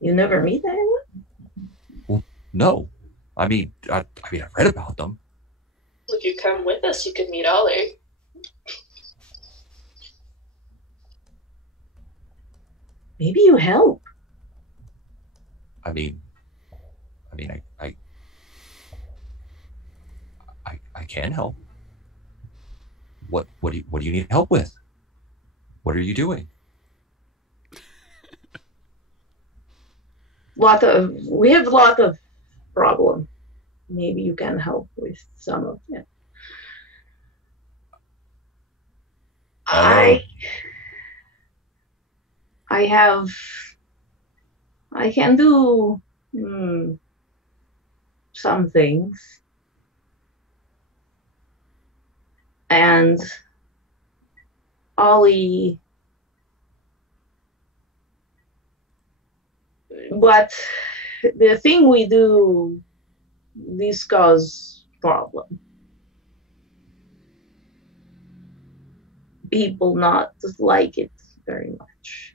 You never meet anyone? Well, no. I mean, I've read about them. If you come with us, you could meet Ollie. Maybe you help. I can help. What do you need help with? What are you doing? We have a lot of problem. Maybe you can help with some of them. I can do some things. And Ollie, but the thing we do, this cause problem. People not like it very much.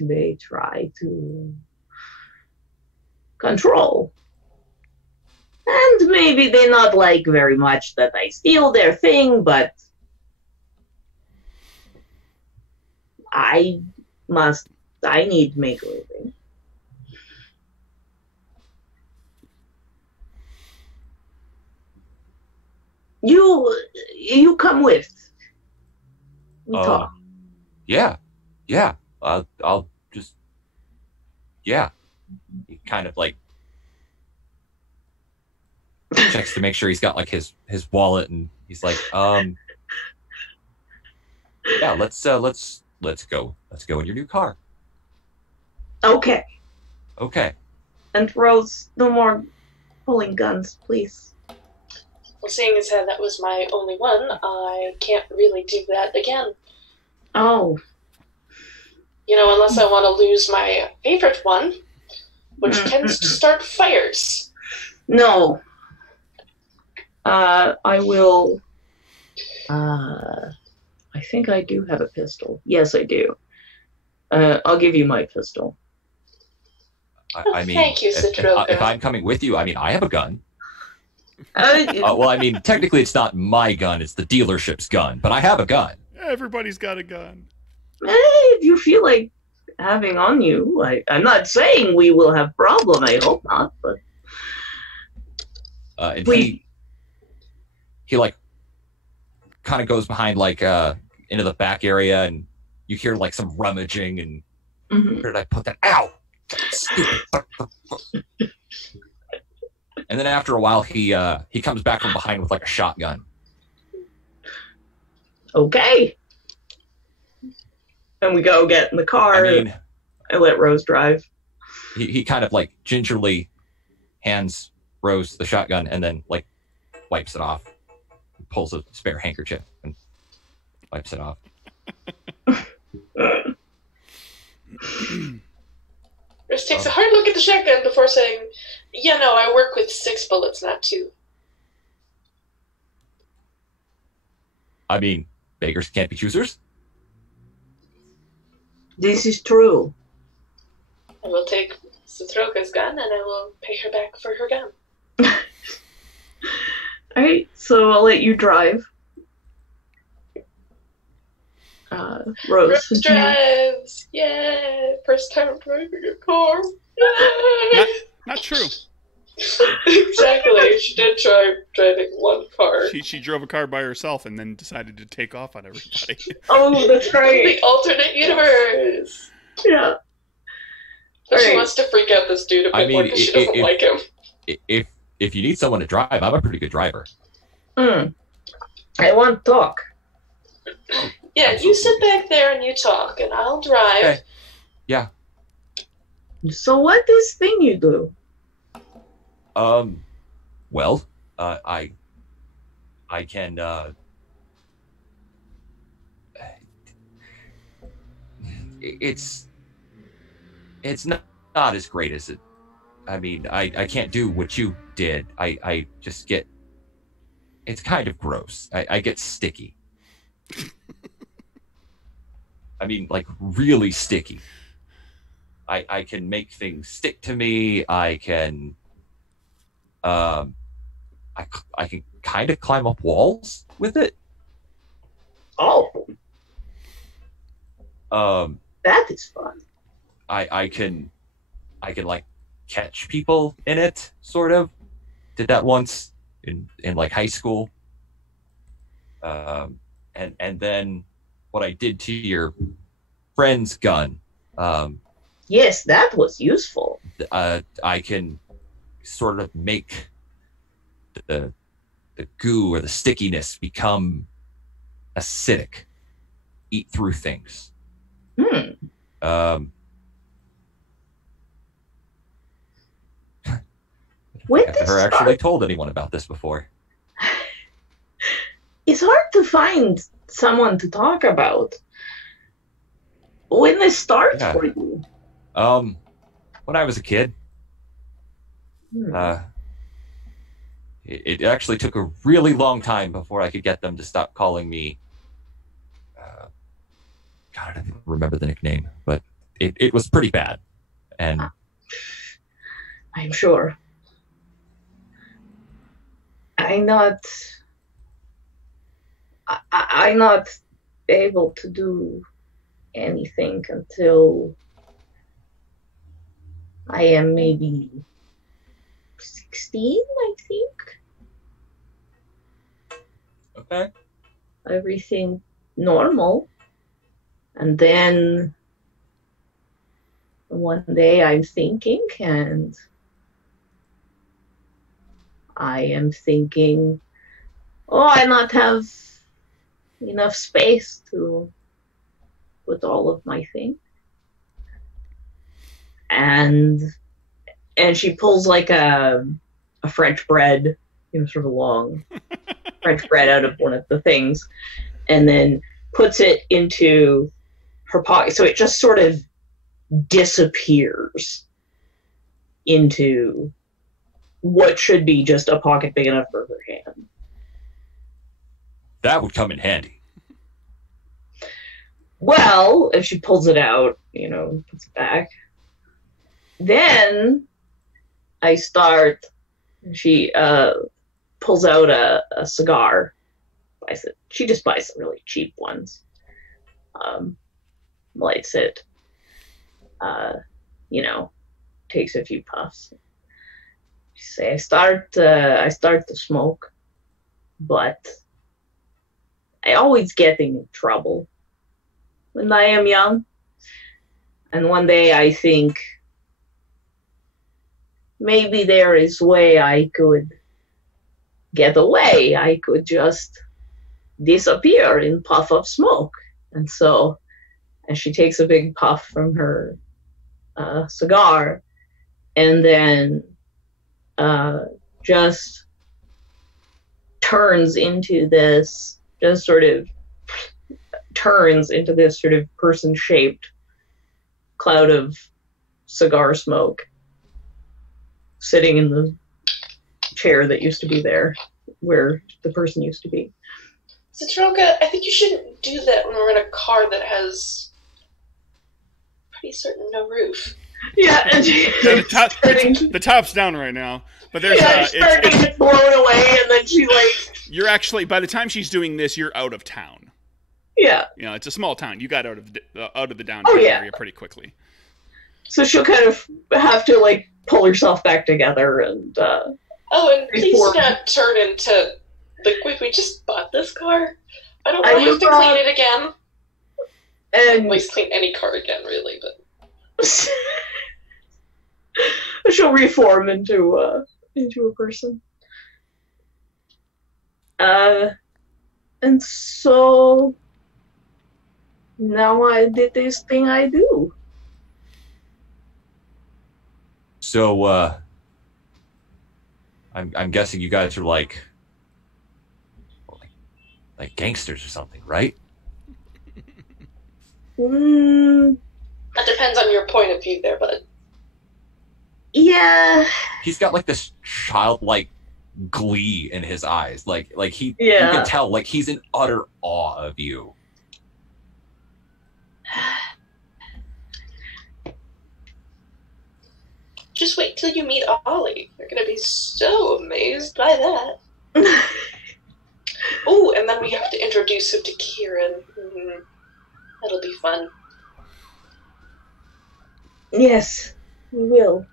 They try to control. And maybe they not like very much that I steal their thing, but I need to make a living. You come with. We talk. Yeah. I'll just... Yeah. He kind of like checks to make sure he's got like his wallet, and he's like, yeah, let's go in your new car. Okay. And Rose, no more pulling guns, please. Well, seeing as how that was my only one, I can't really do that again. Oh. Unless I want to lose my favorite one, which tends to start fires. No. I will... I think I do have a pistol. Yes, I do. I'll give you my pistol. I mean, thank you, Citroka. if I'm coming with you, I mean, I have a gun. Well, I mean, technically it's not my gun, it's the dealership's gun, but I have a gun. Everybody's got a gun. if you feel like having on you, I'm not saying we will have problem. I hope not, but and he like kind of goes behind like into the back area, and you hear like some rummaging, and where did I put that? Ow! Stupid. And then after a while, he comes back from behind with like a shotgun. Okay. And we go get in the car. I mean, I let Rose drive. He kind of like gingerly hands Rose the shotgun and then like wipes it off. Pulls a spare handkerchief and wipes it off. Rose takes a hard look at the shotgun before saying, "Yeah, no, I work with 6 bullets, not 2. I mean, beggars can't be choosers. This is true. I will take Citroka's gun and I will pay her back for her gun." Alright, so I'll let you drive. Rose drives! Yay! First time driving a car! Yay! Not true. Exactly. She did try driving one car. She drove a car by herself and then decided to take off on everybody. Oh, that's right. The alternate universe! Yeah. But she wants to freak out this dude a bit more because she doesn't like him. If you need someone to drive, I'm a pretty good driver. I want to talk. Yeah, absolutely. You sit back there and you talk, and I'll drive. Okay. Yeah. So what this thing you do? Well, I can, it's not as great as it, I mean, I can't do what you did. I just get, it's kind of gross. I get sticky. I mean, like really sticky. I can make things stick to me. I can, I can kind of climb up walls with it. Oh. That is fun. I can like catch people in it, sort of. Did that once in like high school. And then what I did to your friend's gun. Yes, that was useful. I can sort of make the goo or the stickiness become acidic, eat through things. I've never actually told anyone about this before. It's hard to find someone to talk about. When this starts for you? When I was a kid. It actually took a really long time before I could get them to stop calling me. God, I don't remember the nickname, but it was pretty bad. And I'm sure. I'm not able to do anything until I am maybe 16, I think. Okay. Everything normal. And then one day I'm thinking, and I am thinking, I not have enough space to put all of my things. And and she pulls like a French bread, sort of long French bread out of one of the things, and then puts it into her pocket. So it just sort of disappears into what should be just a pocket big enough for her hand. That would come in handy. Well, if she pulls it out, puts it back, then she pulls out a cigar, buys it. She just buys the really cheap ones. Lights it, takes a few puffs. She say, I start to smoke, but I always get in trouble when I am young. And one day I think maybe there is a way I could get away. I could just disappear in puff of smoke. And so, as she takes a big puff from her cigar, and then just turns into this sort of person-shaped cloud of cigar smoke sitting in the chair that used to be there where the person used to be. Citroka, I think you shouldn't do that when we're in a car that has pretty certain no roof. Yeah, and the top's down right now, but there's starting to get blown away, and then she You're actually, by the time she's doing this, you're out of town. Yeah. It's a small town. You got out of the downtown area pretty quickly. So she'll kind of have to pull herself back together and. And please do not turn into wait, we just bought this car. I don't want to have to clean it again. And at least clean any car again, really, but. She'll reform into a person. And so now I did this thing I do. So I'm guessing you guys are like gangsters or something, right? That depends on your point of view there, bud. Yeah. He's got this childlike glee in his eyes. You Yeah. can tell he's in utter awe of you. Just wait till you meet Ollie. You're gonna be so amazed by that. Oh, and then we have to introduce him to Kieran. Mm-hmm. That'll be fun. Yes, we will.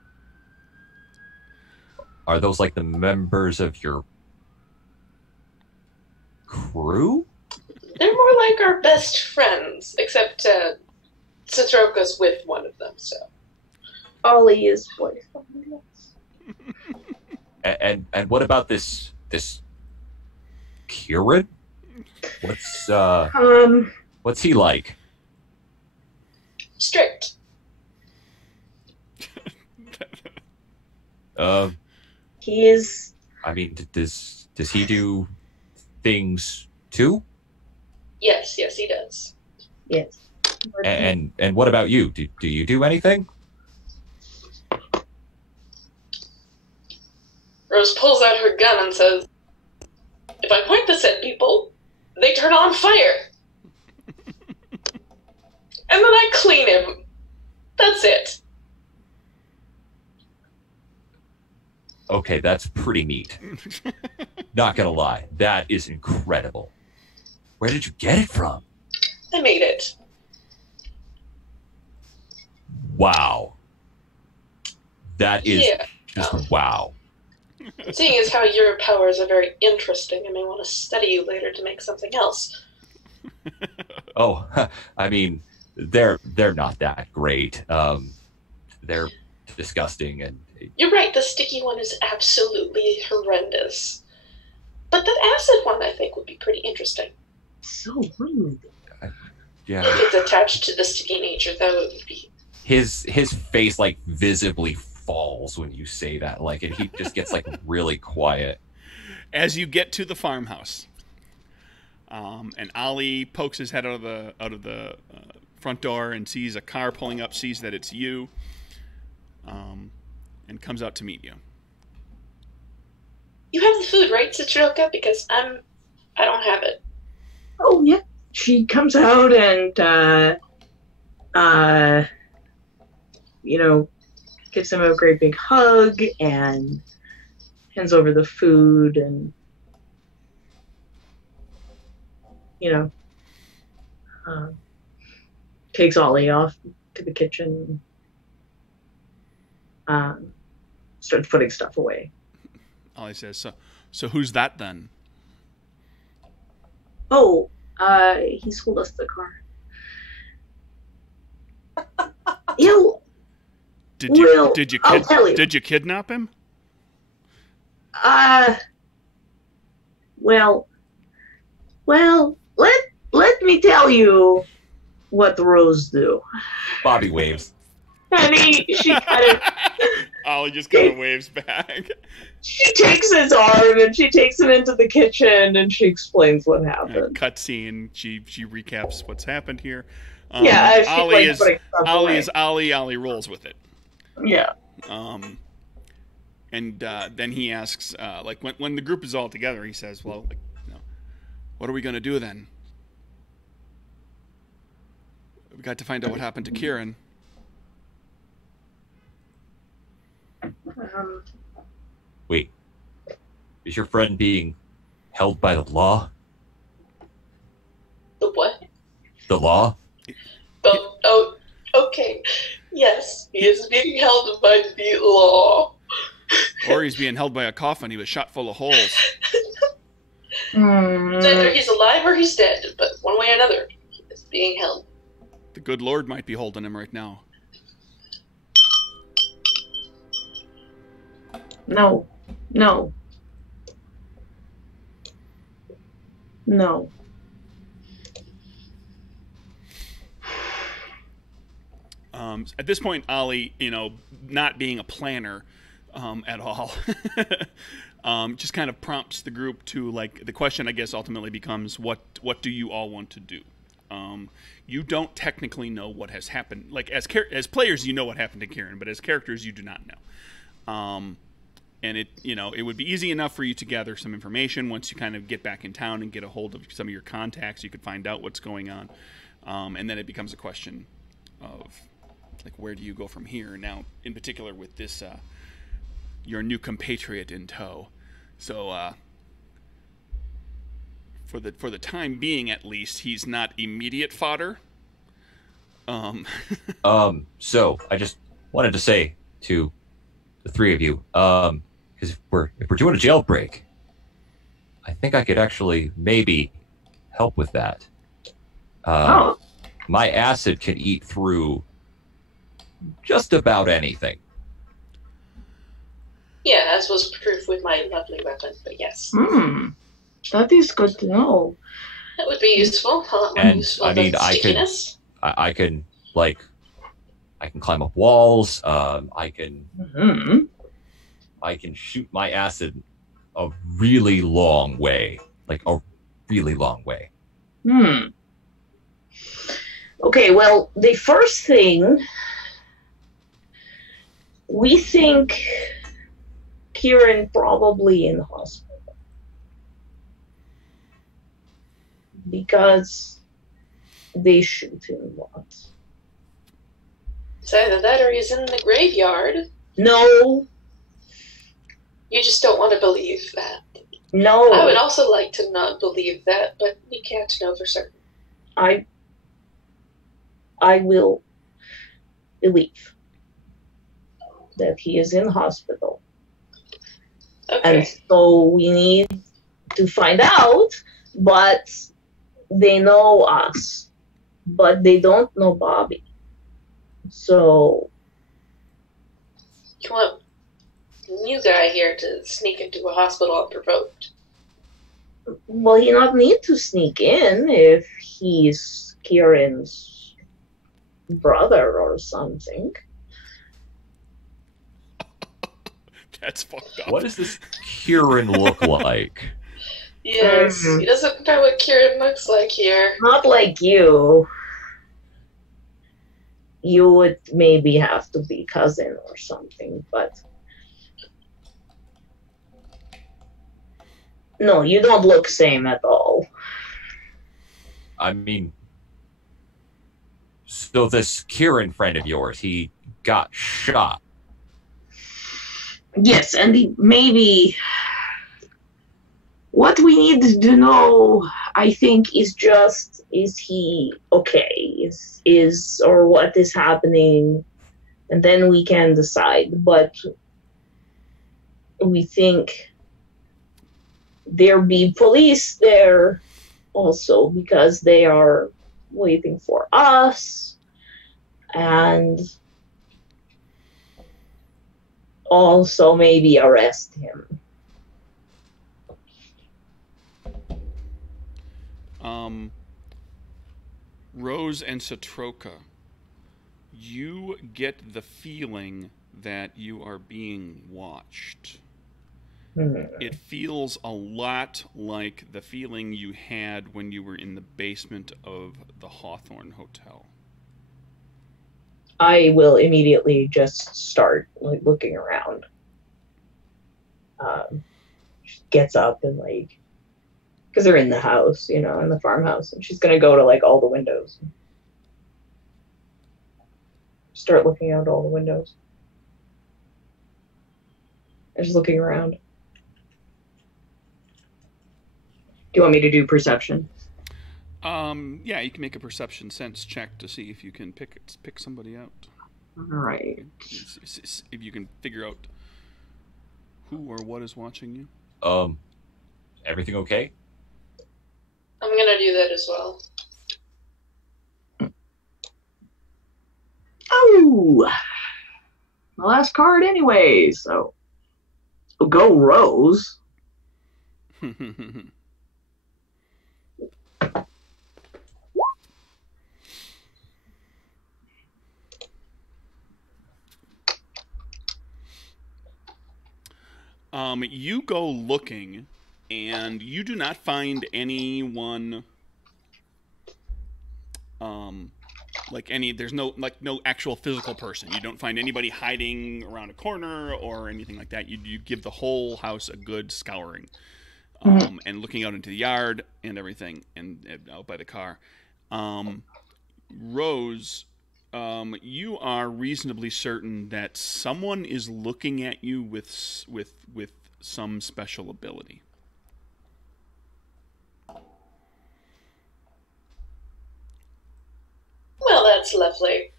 Are those the members of your crew? They're more like our best friends, except Citroka's with one of them, so. Ollie is boyfriend. And what about this Kieran? What's he like? Strict. He is. I mean, does he do things too? Yes, he does. Yes. And what about you? Do you do anything? Rose pulls out her gun and says, "If I point this at people, they turn on fire. And then I clean him. That's it." Okay, that's pretty neat. Not gonna lie, that is incredible. Where did you get it from? I made it. Wow. That is just wow. Seeing as how your powers are very interesting, I may want to study you later to make something else. Oh, I mean, they're not that great. They're disgusting and. You're right, the sticky one is absolutely horrendous. But that acid one, I think, would be pretty interesting. So rude. Yeah. If it's attached to the sticky nature, that would be... His face, visibly falls when you say that. Like, and he just gets like really quiet. As you get to the farmhouse, and Ollie pokes his head out of the front door and sees a car pulling up, sees that it's you, and comes out to meet you. You have the food, right, Citroka? Because I don't have it. Oh, yeah. She comes out and, gives him a great big hug and hands over the food and, takes Ollie off to the kitchen, starts putting stuff away. Ollie says, so who's that then? Oh, he sold us the car. Did you kidnap him? Well, let me tell you what the rules do. Bobby waves. And she kind of... Ollie just kind of waves back. She takes his arm and she takes him into the kitchen and she explains what happened. Cutscene. She recaps what's happened here. Ollie is Ollie. Ollie rolls with it. Yeah. And then he asks, when the group is all together, he says, "Well, what are we going to do then? We got to find out what happened to Kieran." Wait, is your friend being held by the law? The what? The law? Oh, okay. Yes, he is being held by the law. Or he's being held by a coffin. He was shot full of holes. Either he's alive or he's dead, but one way or another, he is being held. The good Lord might be holding him right now. No. At this point, Ollie, not being a planner at all, just kind of prompts the group to, the question, I guess, ultimately becomes, what do you all want to do? You don't technically know what has happened. As players, you know what happened to Kieran, but as characters, you do not know. And it would be easy enough for you to gather some information once you kind of get back in town and get a hold of some of your contacts. You could find out what's going on, and then it becomes a question of where do you go from here? Now, in particular, with this your new compatriot in tow. So for the time being, at least, he's not immediate fodder. So I just wanted to say to the three of you, because if we're doing a jailbreak, I think I could actually maybe help with that. My acid can eat through just about anything. Yeah, as was proof with my lovely weapon, but yes. That is good to know. That would be useful. A lot more useful than stickiness. I can climb up walls. I can shoot my acid a really long way, Okay, well, the first thing, we think Kieran probably in the hospital. Because they shoot him lots. It's either that or he's in the graveyard. No. You just don't want to believe that. No. I would also like to not believe that, but we can't know for certain. I will believe that he is in hospital. Okay. And so we need to find out, but they know us, but they don't know Bobby. So You want a new guy here to sneak into a hospital unprovoked. well, he not need to sneak in if he's Kieran's brother or something. That's fucked up. What does this Kieran look like? Yes, he doesn't know what Kieran looks like here. Not like you. You would maybe have to be cousin or something, but... No, you don't look same at all. I mean, so this Kieran friend of yours, he got shot. Yes, and maybe... What we need to know, I think, is just, is he okay? Or what is happening? And then we can decide. But we think there be police there also because they are waiting for us. And also maybe arrest him. Rose and Satroka, you get the feeling that you are being watched. It feels a lot like the feeling you had when you were in the basement of the Hawthorne Hotel. I will immediately just start looking around. She gets up and because they're in the house, in the farmhouse, and she's gonna go to all the windows. Start looking out all the windows. And just looking around. Do you want me to do perception? Yeah, you can make a perception sense check to see if you can pick somebody out. All right. If you can figure out who or what is watching you. Everything okay? I'm gonna do that as well. Oh! The last card anyway, so go Rose. You go looking, and you do not find anyone. There's no actual physical person. You don't find anybody hiding around a corner or anything like that. You give the whole house a good scouring, and looking out into the yard and everything, and out by the car. Rose, you are reasonably certain that someone is looking at you with some special ability. Well, that's lovely.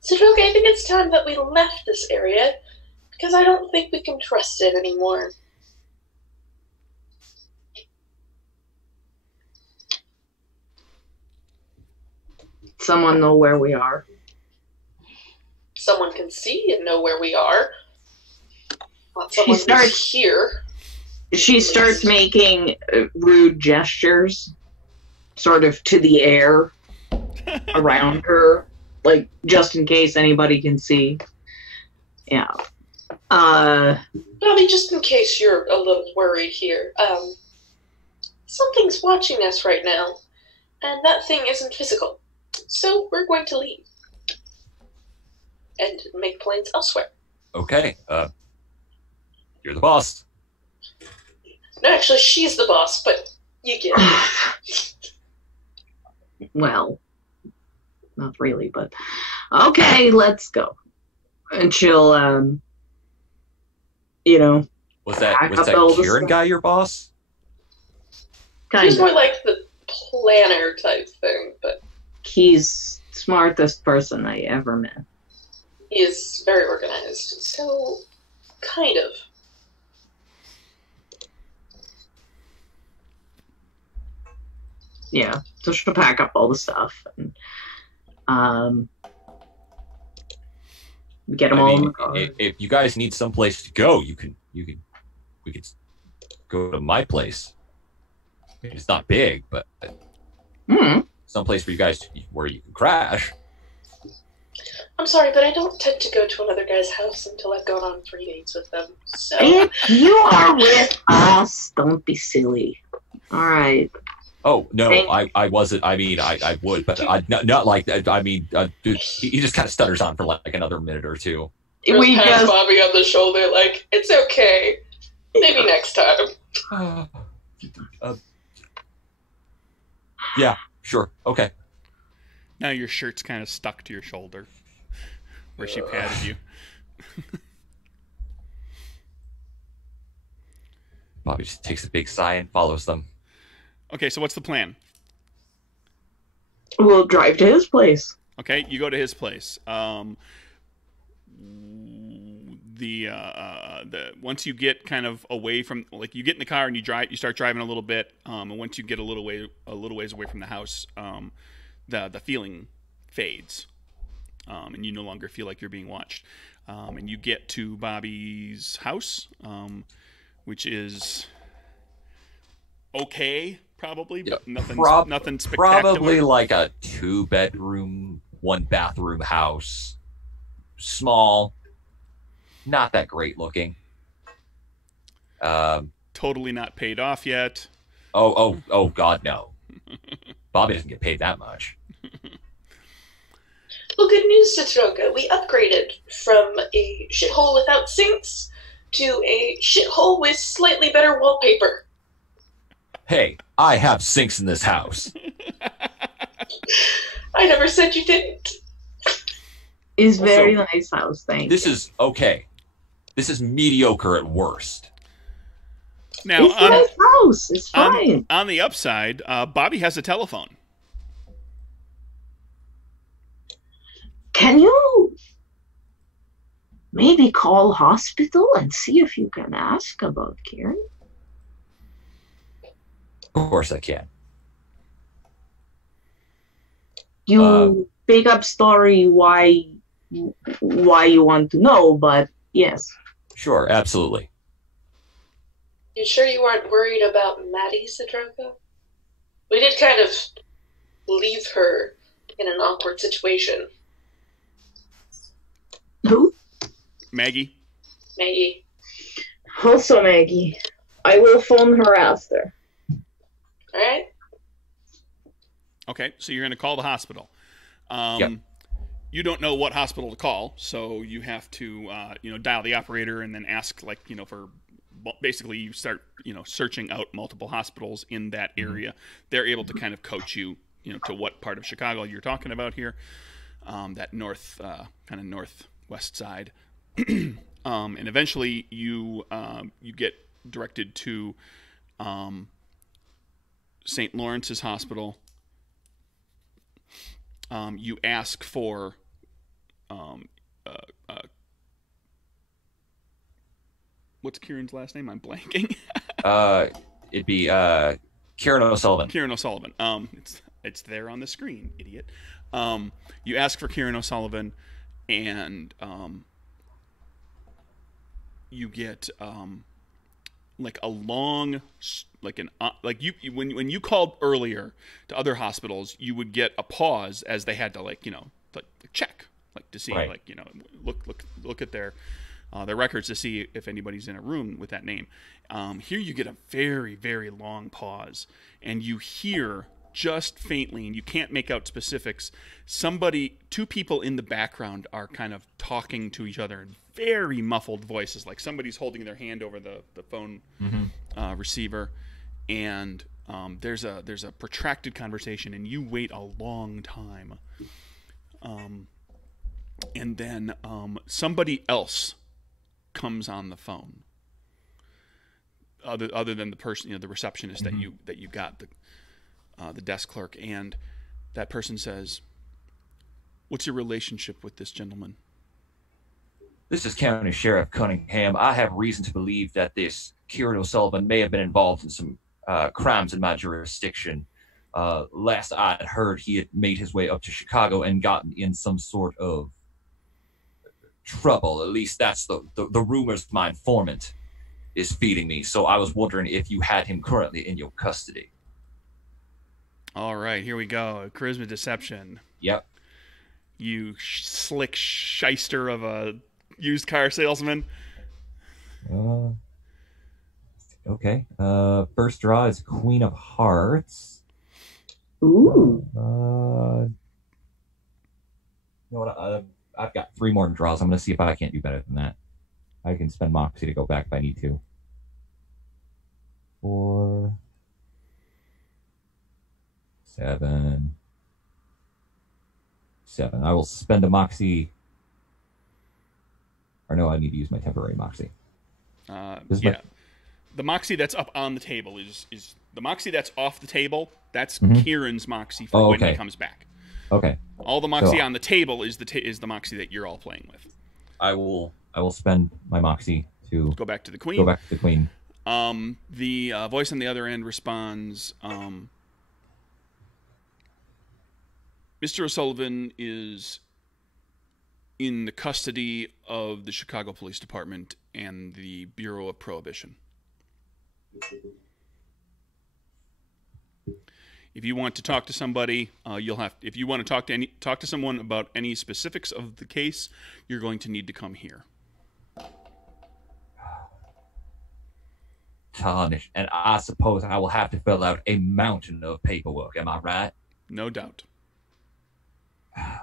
Satroka, I think it's time that we left this area, because I don't think we can trust it anymore. Someone know where we are. Someone can see and know where we are. Not someone who's here. She starts making rude gestures, sort of to the air around her, just in case anybody can see. Yeah. Just in case you're a little worried here. Something's watching us right now, and that thing isn't physical. So we're going to leave. And make plans elsewhere. Okay. You're the boss. No, actually, she's the boss, but you get it. Well, not really, but okay, let's go. And she'll, Was that Kieran guy your boss? He's more like the planner type thing, but he's smartest person I ever met. He is very organized, so kind of. Yeah, so she'll pack up all the stuff and get them all in the car. If you guys need someplace to go, we could go to my place. It's not big, but someplace for you guys where you can crash. I'm sorry, but I don't tend to go to another guy's house until I've gone on 3 dates with them. So If you are with us, don't be silly. All right. Oh, no, I wasn't. I mean, I would, but not like that. I mean, dude, he just kind of stutters on for like another minute or two. We pats just Bobby on the shoulder like, it's okay. Maybe next time. Yeah, sure. Okay. Now your shirt's kind of stuck to your shoulder where she patted you. Bobby just takes a big sigh and follows them. Okay, so what's the plan? we'll drive to his place. Okay, you go to his place. Once you get kind of away from, like, you get in the car and you start driving a little bit, and once you get a little ways away from the house, the feeling fades, and you no longer feel like you're being watched, and you get to Bobby's house, which is okay, probably, but nothing spectacular. Probably like a 2-bedroom, 1-bathroom house, small. Not that great looking. Totally not paid off yet. Oh, God, no. Bobby doesn't get paid that much. Well, good news, Citroga. We upgraded from a shithole without sinks to a shithole with slightly better wallpaper. Hey, I have sinks in this house. I never said you didn't. It's very nice house, thank This you. is okay. This is mediocre at worst. Now, It's a nice house. It's fine. on the upside, Bobby has a telephone. Can you maybe call hospital and see if you can ask about Kieran? Of course I can. You pick up story why you want to know, but yes. Sure, absolutely. You sure you aren't worried about Maddie, Citroga? We did kind of leave her in an awkward situation. Who? Maggie? Maggie. Also Maggie. I will phone her after. Alright? Okay, so you're going to call the hospital. Yep. You don't know what hospital to call, so you have to, dial the operator and then ask, for. Basically, you start, searching out multiple hospitals in that area. They're able to kind of coach you, to what part of Chicago you're talking about here, that kind of northwest side, and eventually you get directed to St. Lawrence's Hospital. You ask for what's Kieran's last name? I'm blanking. It'd be Kieran O'Sullivan. Kieran O'Sullivan. It's there on the screen, idiot. You ask for Kieran O'Sullivan, and you get a long when you called earlier to other hospitals, you would get a pause as they had to check to see right. look at their records to see if anybody's in a room with that name. Here you get a very, very long pause, and you hear just faintly, and you can't make out specifics, two people in the background are kind of talking to each other in very muffled voices, like somebody's holding their hand over the phone receiver, and there's a protracted conversation, and you wait a long time. And then somebody else comes on the phone, other than the person, the receptionist that you got, the desk clerk, and that person says, "What's your relationship with this gentleman?" This is County Sheriff Cunningham. I have reason to believe that this Kieran O'Sullivan may have been involved in some crimes in my jurisdiction. Last I had heard, he had made his way up to Chicago and gotten in some sort of trouble. At least that's the rumors my informant is feeding me. So I was wondering if you had him currently in your custody. All right, here we go. Charisma deception. Yep. You slick shyster of a used car salesman. Okay. First draw is Queen of Hearts. Ooh. You know what? I've got 3 more draws. I'm going to see if I can't do better than that. I can spend Moxie to go back if I need to. 4, 7. I will spend a Moxie. Or no, I need to use my temporary Moxie. Yeah. The Moxie that's up on the table is the Moxie that's off the table. That's Kieran's Moxie for when he comes back. Okay. All the Moxie on the table is the Moxie that you're all playing with. I will spend my Moxie to go back to the Queen. Go back to the Queen. The voice on the other end responds, Mr. O'Sullivan is in the custody of the Chicago Police Department and the Bureau of Prohibition. If you want to talk to somebody, if you want to talk to someone about any specifics of the case, you're going to need to come here. Tarnish, and I suppose I will have to fill out a mountain of paperwork, am I right? No doubt.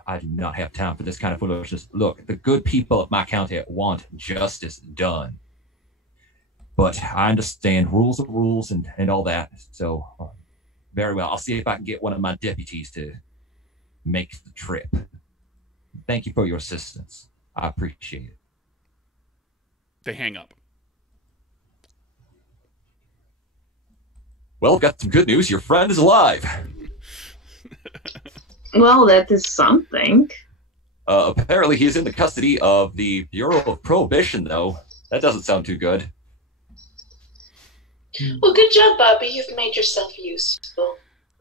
I do not have time for this kind of foolishness. Look, the good people of my county want justice done. But I understand rules are rules and all that. So, very well. I'll see if I can get one of my deputies to make the trip. Thank you for your assistance. I appreciate it. They hang up. Well, I've got some good news. Your friend is alive. Well, that is something. Apparently, he's in the custody of the Bureau of Prohibition, though. That doesn't sound too good. Well, good job, Bobby. You've made yourself useful.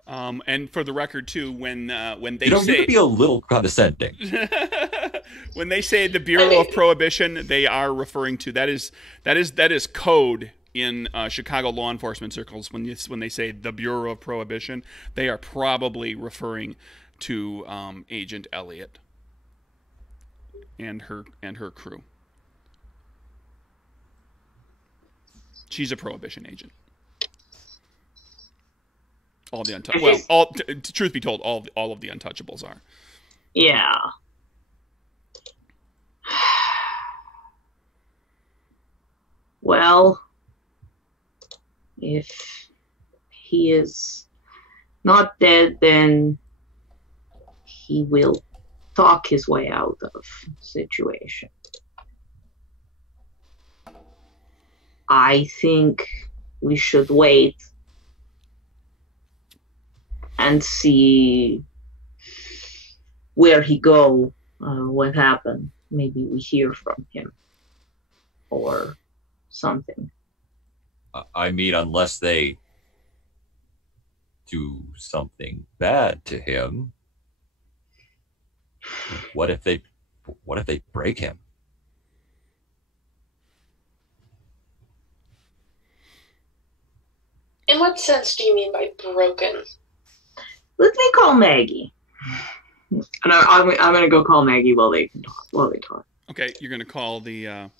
And for the record, too, when they you say... You could be a little condescending. When they say the Bureau of Prohibition, they are referring to... That is code in Chicago law enforcement circles. When they say the Bureau of Prohibition, they are probably referring to Agent Elliot and her crew. She's a Prohibition agent. All the truth be told, all of the Untouchables are. Yeah. Well, if he is not dead, then he will talk his way out of the situation. I think we should wait and see where he go, what happened. Maybe we hear from him or something. I mean, unless they do something bad to him. What if they break him? In what sense do you mean by broken? Let me call Maggie. And I'm going to go call Maggie while they talk. Okay, you're going to call the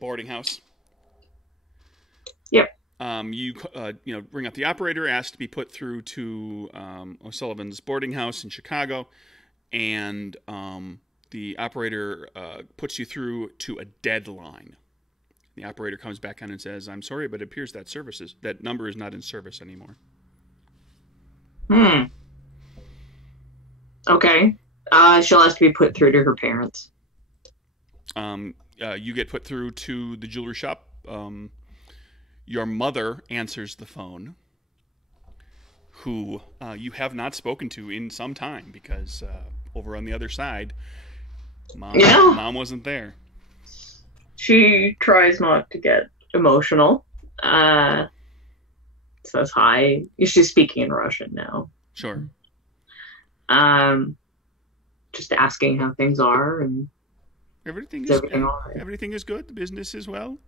boarding house. Yep. You ring up the operator, ask to be put through to O'Sullivan's boarding house in Chicago, and the operator puts you through to a deadline. The operator comes back on and says, "I'm sorry, but it appears that number is not in service anymore." Okay. She'll have to be put through to her parents. You get put through to the jewelry shop. Your mother answers the phone, who you have not spoken to in some time because over on the other side, Mom wasn't there. She tries not to get emotional. Says hi. She's speaking in Russian now. Sure. Just asking how things are, and everything all right? Everything is good. The business is well.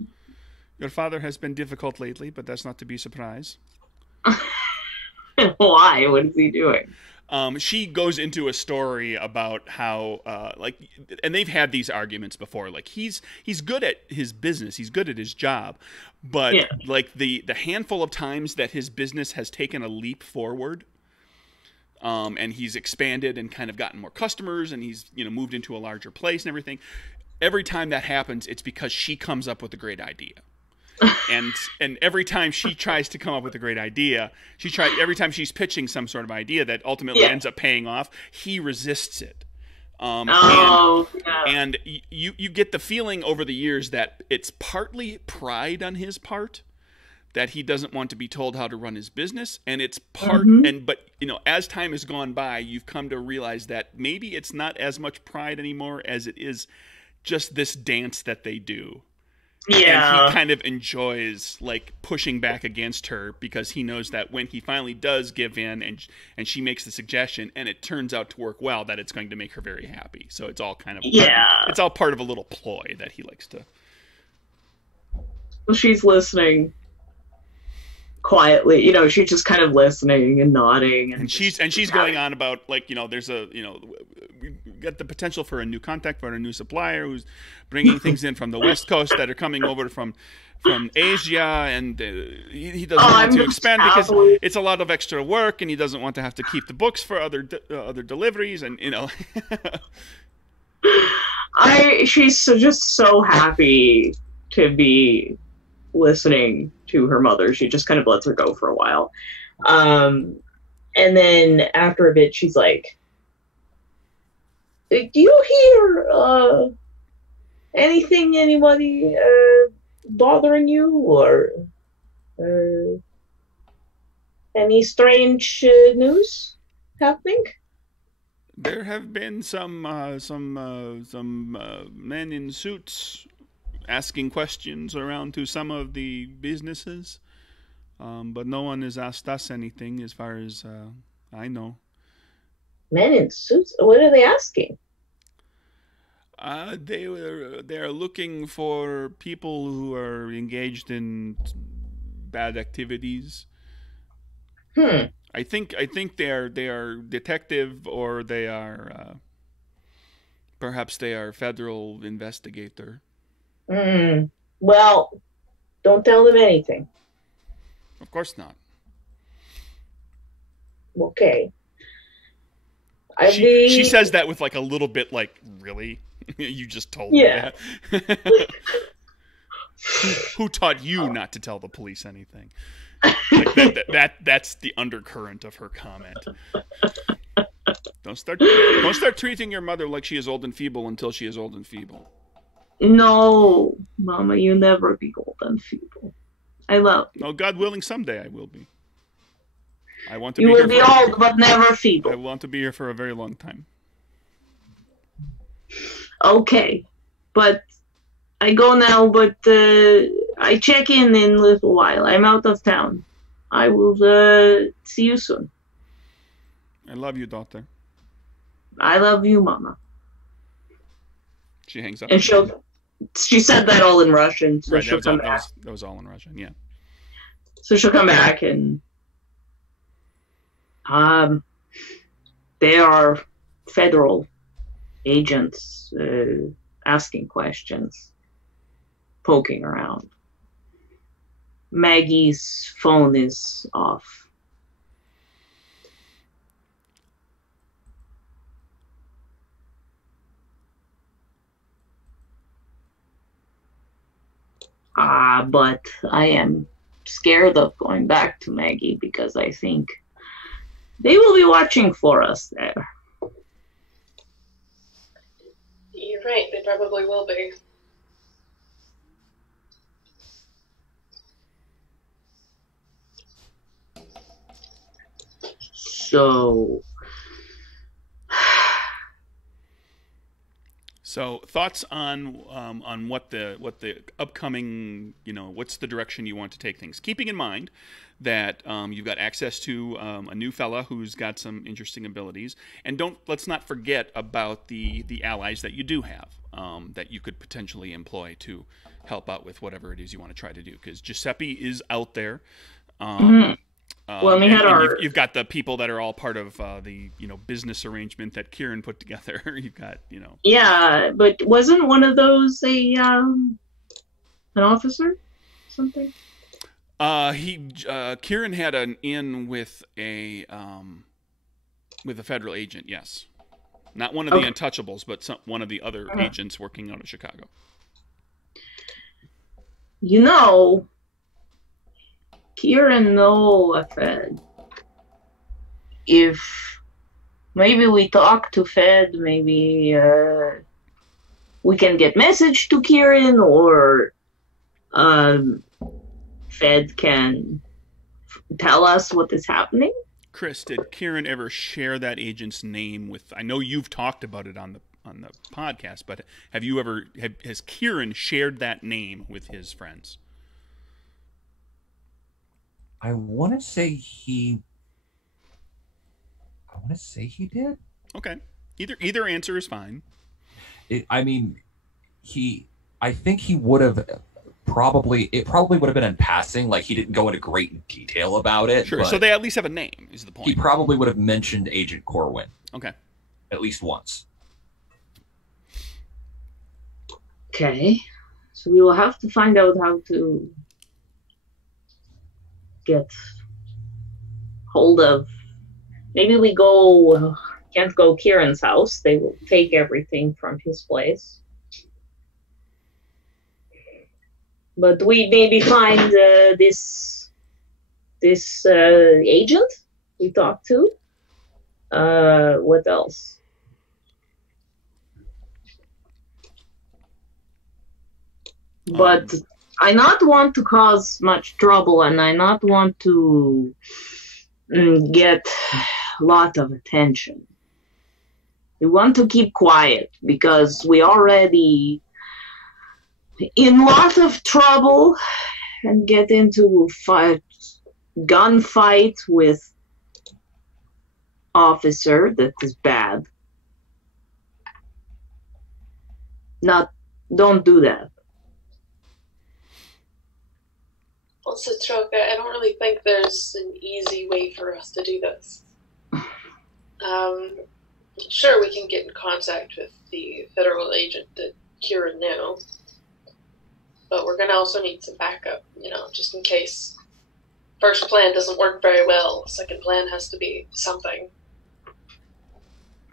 Your father has been difficult lately, but that's not to be surprised. Why? What is he doing? She goes into a story about how and they've had these arguments before. Like he's good at his business, he's good at his job, but Yeah. like the handful of times that his business has taken a leap forward, and he's expanded and kind of gotten more customers, and he's moved into a larger place and everything. Every time that happens, it's because she comes up with a great idea. And every time she tries to come up with a great idea, every time she's pitching some sort of idea that ultimately ends up paying off, he resists it. And you get the feeling over the years that it's partly pride on his part, that he doesn't want to be told how to run his business, and it's but as time has gone by, you've come to realize that maybe it's not as much pride anymore as it is just this dance that they do. Yeah. And he kind of enjoys like pushing back against her, because he knows that when he finally does give in and she makes the suggestion and it turns out to work well, that it's going to make her very happy. So it's all kind of it's all part of a little ploy that he likes to. Well, she's listening quietly, she's just kind of listening and nodding, and she's going on about like there's we got the potential for a new contact for a new supplier who's bringing things in from the West Coast that are coming over from Asia, and he doesn't want to expand because it's a lot of extra work, and he doesn't want to have to keep the books for other deliveries, and she's just so happy to be listening to her mother. She just kind of lets her go for a while. And then after a bit, she's like, do you hear anybody bothering you, or any strange news happening? There have been some men in suits asking questions around to some of the businesses, but no one has asked us anything as far as I know. Men in suits? What are they asking? They're looking for people who are engaged in bad activities. I think they are detective, or they are perhaps they are federal investigator. Well, don't tell them anything. Of course not. Okay. She says that with like a little bit like, really? You just told me that? Who taught you not to tell the police anything? Like that's the undercurrent of her comment. Don't start treating your mother like she is old and feeble until she is old and feeble. No, Mama, you'll never be old and feeble. I love you. Oh, God willing, someday I will be. I want to you be will here be old, but never feeble. I want to be here for a very long time. Okay, but I go now, but I check in a little while. I'm out of town. I will see you soon. I love you, daughter. I love you, Mama. She hangs up. And she said that all in Russian, so right, she'll come back. That was all in Russian, yeah. So she'll come back, and they are federal agents asking questions, poking around. Maggie's phone is off. But I am scared of going back to Maggie, because I think they will be watching for us there. You're right, they probably will be. So thoughts on what the upcoming, what's the direction you want to take things, keeping in mind that you've got access to a new fella who's got some interesting abilities, and let's not forget about the allies that you do have, that you could potentially employ to help out with whatever it is you want to try to do, because Giuseppe is out there. Well, we had our... you've got the people that are all part of the business arrangement that Kieran put together. You've got Yeah, but wasn't one of those an officer, something? Kieran had an in with a federal agent. Yes, not one of the Untouchables, but one of the other agents working out of Chicago. Kieran know a Fed. If maybe we talk to Fed, maybe we can get message to Kieran, or Fed can tell us what is happening. Chris, did Kieran ever share that agent's name with? I know you've talked about it on the podcast, but has Kieran shared that name with his friends? I want to say he did. Okay. Either answer is fine. I think he would have it probably would have been in passing. Like, he didn't go into great detail about it. Sure. So they at least have a name, is the point. He probably would have mentioned Agent Corwin. Okay. At least once. Okay. So we will have to find out how to get hold of... Maybe we can't go Kieran's house. They will take everything from his place. But we maybe find this agent we talked to. What else? But I not want to cause much trouble, and I not want to get a lot of attention. We want to keep quiet because we already in a lot of trouble and get into gunfight with officer that is bad. Don't do that. Well, Citroka, I don't really think there's an easy way for us to do this. Sure, we can get in contact with the federal agent that Kieran knew, but we're going to also need some backup, just in case. First plan doesn't work very well. Second plan has to be something.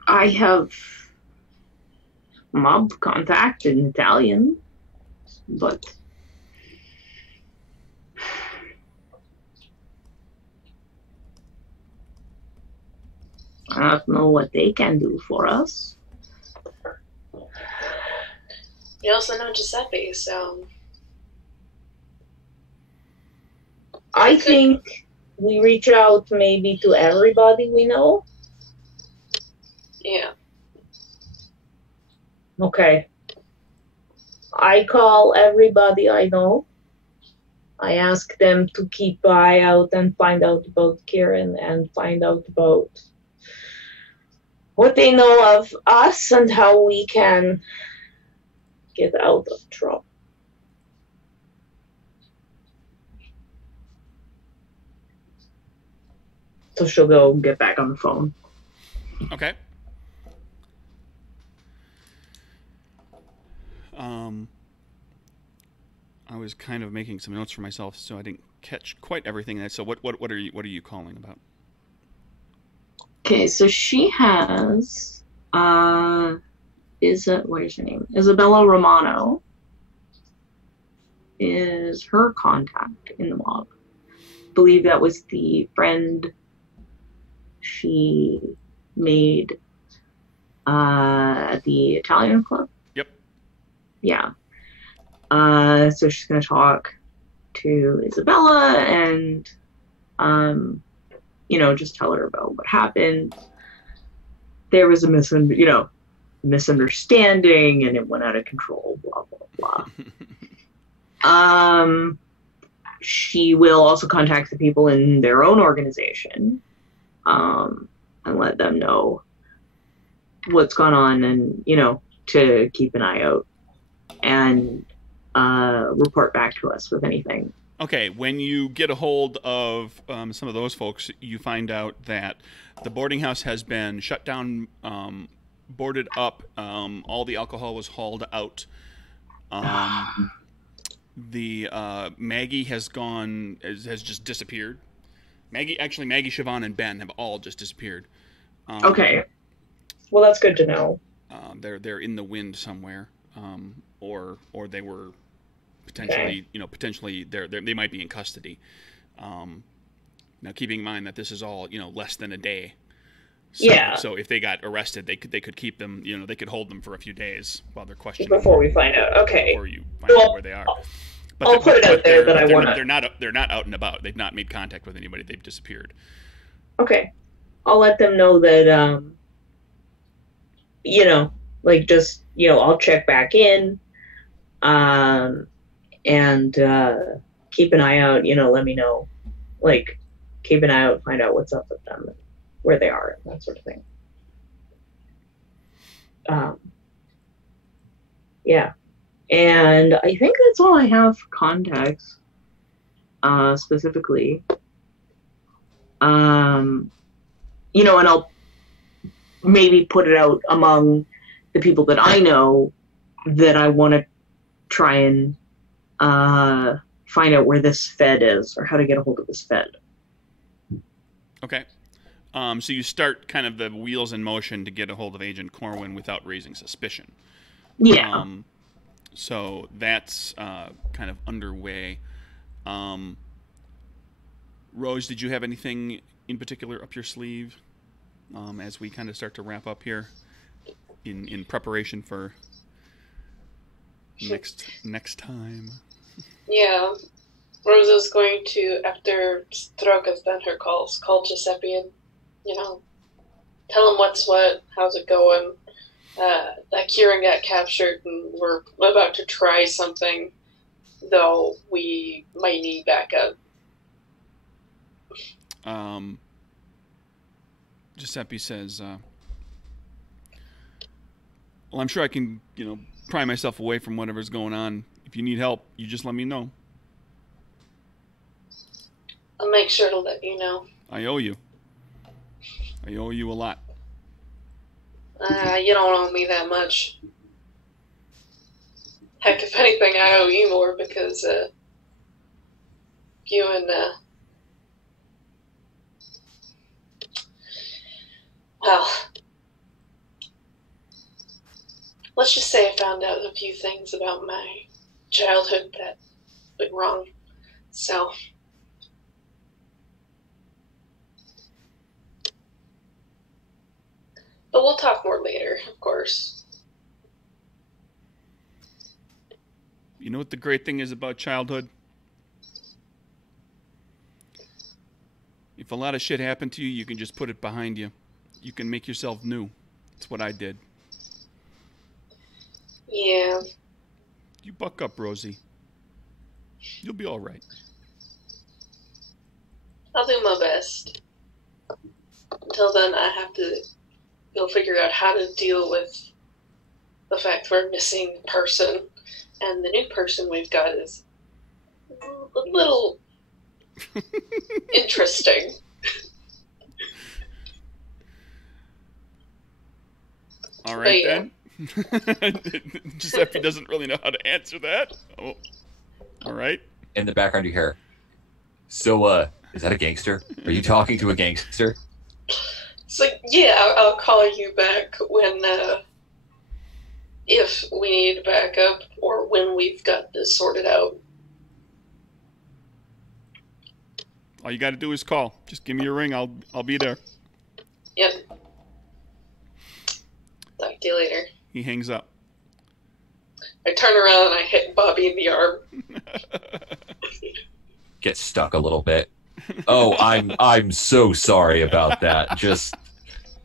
I have mob contact in Italian, but I don't know what they can do for us. You also know Giuseppe, so... I think we reach out maybe to everybody we know. Yeah. Okay. I call everybody I know. I ask them to keep an eye out and find out about Kieran and find out about what they know of us and how we can get out of trouble. So she'll go get back on the phone. Okay. I was kind of making some notes for myself, so I didn't catch quite everything. So what are you calling about? Okay, so she has what is her name? Isabella Romano is her contact in the mob. I believe that was the friend she made at the Italian club. Yep. Yeah. So she's going to talk to Isabella and, just tell her about what happened. There was a misunderstanding and it went out of control, blah, blah, blah. She will also contact the people in their own organization, and let them know what's gone on and, to keep an eye out and report back to us with anything Okay, when you get a hold of some of those folks, you find out that the boarding house has been shut down, boarded up. All the alcohol was hauled out. The Maggie has just disappeared. Maggie, Siobhan, and Ben have all just disappeared. Okay. Well, that's good to know. They're in the wind somewhere, or they were potentially, potentially they might be in custody. Now, keeping in mind that this is all less than a day. So, yeah. So if they got arrested, they could keep them. They could hold them for a few days while they're questioning. Before we find out, okay. Before you find out where they are. But I'll put it out there that I want to. They're not out and about. They've not made contact with anybody. They've disappeared. Okay, I'll let them know that. Just I'll check back in, and keep an eye out. Let me know. Keep an eye out, find out what's up with them, and where they are, and that sort of thing. Yeah. And I think that's all I have for contacts, specifically. And I'll maybe put it out among the people that I know that I want to try and find out where this Fed is, or how to get a hold of this Fed. Okay. So you start kind of the wheels in motion to get a hold of Agent Corwin without raising suspicion. Yeah. So that's kind of underway. Rose, did you have anything in particular up your sleeve as we kind of start to wrap up here in preparation for next time? Yeah. Rose is going to, after Stroke has done her calls, call Giuseppe and, tell him what's what, how's it going. That Kieran got captured and we're about to try something, though we might need backup. Giuseppe says, well, I'm sure I can, pry myself away from whatever's going on. If you need help, you just let me know. I'll make sure to let you know. I owe you. I owe you a lot. You don't owe me that much. Heck, if anything, I owe you more because you and well, let's just say I found out a few things about my childhood that went wrong. So but we'll talk more later, of course. You know what the great thing is about childhood? If a lot of shit happened to you, you can just put it behind you. You can make yourself new. That's what I did. Yeah. You buck up, Rosie. You'll be all right. I'll do my best. Until then, I have to go figure out how to deal with the fact we're missing a person, and the new person we've got is a little interesting. All right, then. Giuseppe doesn't really know how to answer that. Oh. All right. In the background, you hear, so, is that a gangster? Are you talking to a gangster? So, yeah, I'll call you back when, if we need backup or when we've got this sorted out. All you got to do is call. Just give me a ring. I'll be there. Yep. Talk to you later. He hangs up. I turn around and I hit Bobby in the arm. Get stuck a little bit. Oh, I'm so sorry about that. Just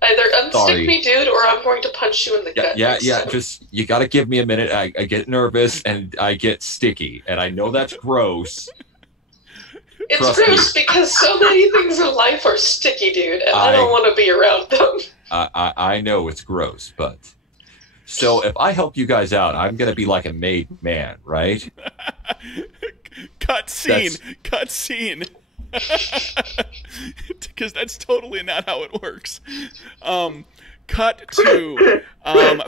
either unstick me, dude, or I'm going to punch you in the gut. Yeah. Just you got to give me a minute. I get nervous and I get sticky, and I know that's gross. It's gross because so many things in life are sticky, dude, and I don't want to be around them. I know it's gross, but so if I help you guys out, I'm gonna be like a made man, right? Cut scene. Because that's totally not how it works. Cut to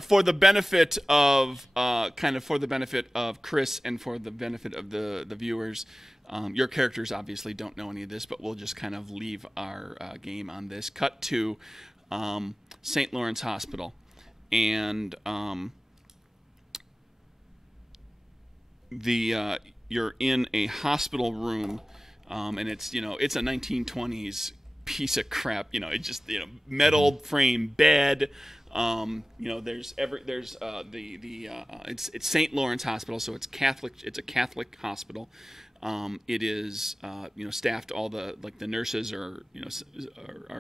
for the benefit of Chris and for the benefit of the viewers. Your characters obviously don't know any of this, but we'll just kind of leave our game on this. Cut to St. Lawrence Hospital, and you're in a hospital room, and it's it's a 1920s piece of crap. It's just metal frame bed. It's St. Lawrence Hospital, so it's Catholic. It's a Catholic hospital. It is staffed. All the nurses are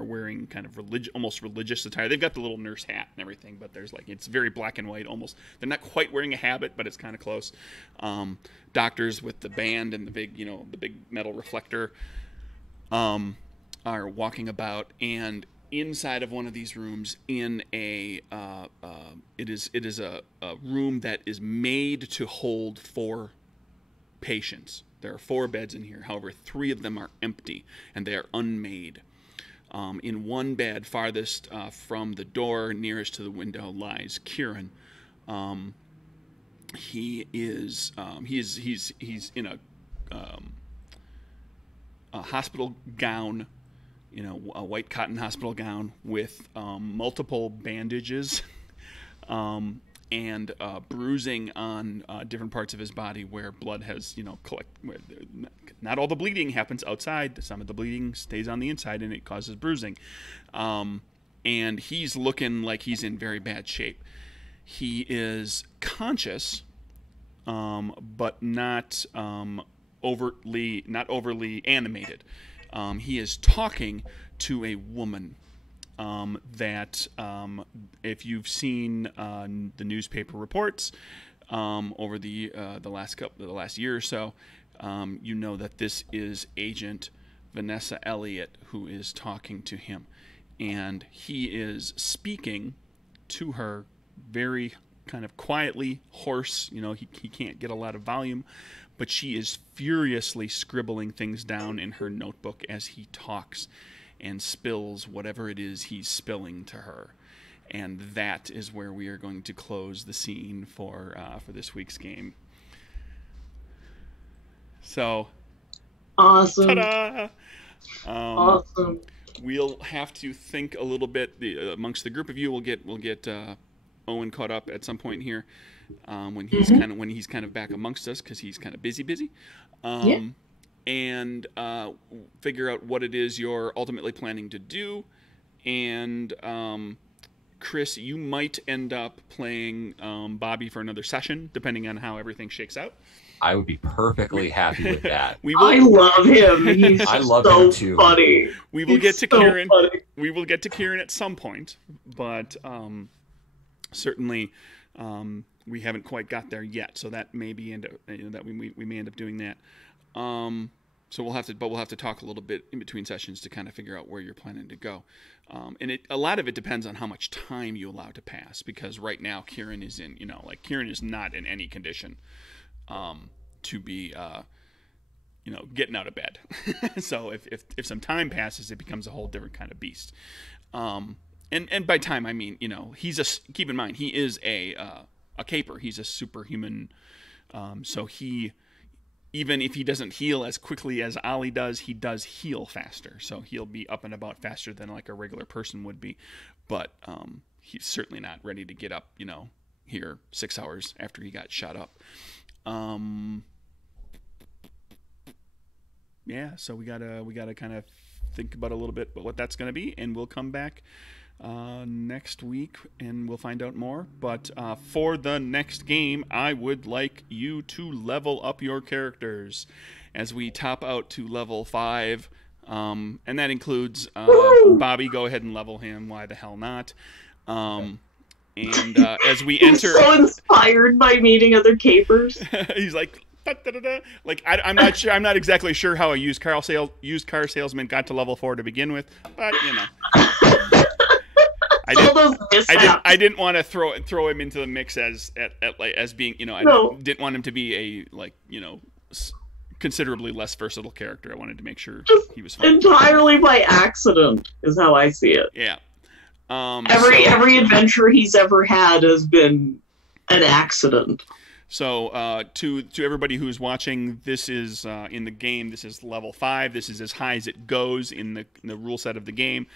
wearing kind of almost religious attire. They've got the little nurse hat and everything, but there's it's very black and white almost. They're not quite wearing a habit, but it's kind of close. Doctors with the band and the big metal reflector are walking about, and inside of one of these rooms in it is a room that is made to hold 4 patients. There are 4 beds in here. However, 3 of them are empty, and they are unmade. In one bed, farthest from the door, nearest to the window, lies Kieran. He's in a hospital gown, a white cotton hospital gown with multiple bandages. And bruising on different parts of his body where blood has, not all the bleeding happens outside. Some of the bleeding stays on the inside, and it causes bruising. And he's looking like he's in very bad shape. He is conscious, but not overly animated. He is talking to a woman. That if you've seen the newspaper reports over the last year or so, you know that this is Agent Vanessa Elliott who is talking to him, and he is speaking to her very kind of quietly, hoarse. He can't get a lot of volume, but she is furiously scribbling things down in her notebook as he talks and spills whatever it is he's spilling to her. And that is where we are going to close the scene for this week's game. So, awesome. Ta-da! Awesome. We'll have to think a little bit amongst the group of you. We'll get Owen caught up at some point here when he's kind of back amongst us, because he's kind of busy. Yeah. And figure out what it is you're ultimately planning to do. And Chris, you might end up playing Bobby for another session, depending on how everything shakes out. I would be perfectly happy with that. I love him. I love him too. Funny. We will get to Kieran. We will get to Kieran at some point, but certainly we haven't quite got there yet. So that may be we may end up doing that. So we'll have to talk a little bit in between sessions to kind of figure out where you're planning to go. And a lot of it depends on how much time you allow to pass, because right now Kieran is Kieran is not in any condition to be getting out of bed. So if some time passes, it becomes a whole different kind of beast. And by time I mean, keep in mind he is a caper. He's a superhuman. So he, even if he doesn't heal as quickly as Ollie does, he does heal faster. So he'll be up and about faster than like a regular person would be. But he's certainly not ready to get up, here 6 hours after he got shot up. Yeah, so we gotta kind of think about a little bit what that's going to be, and we'll come back next week and we'll find out more. But for the next game, I would like you to level up your characters as we top out to level 5, and that includes Bobby. Go ahead and level him. Why the hell not? And as we enter, so inspired by meeting other capers. He's like, da-da-da-da. Like I'm not sure. I'm not exactly sure how a used car salesman got to level 4 to begin with, but I didn't want to throw him into the mix as being, I didn't want him to be a considerably less versatile character. I wanted to make sure Just he was fun. entirely by accident is how I see it. Yeah. Every adventure he's ever had has been an accident. So to everybody who's watching, this is in the game. This is level 5. This is as high as it goes in the rule set of the game.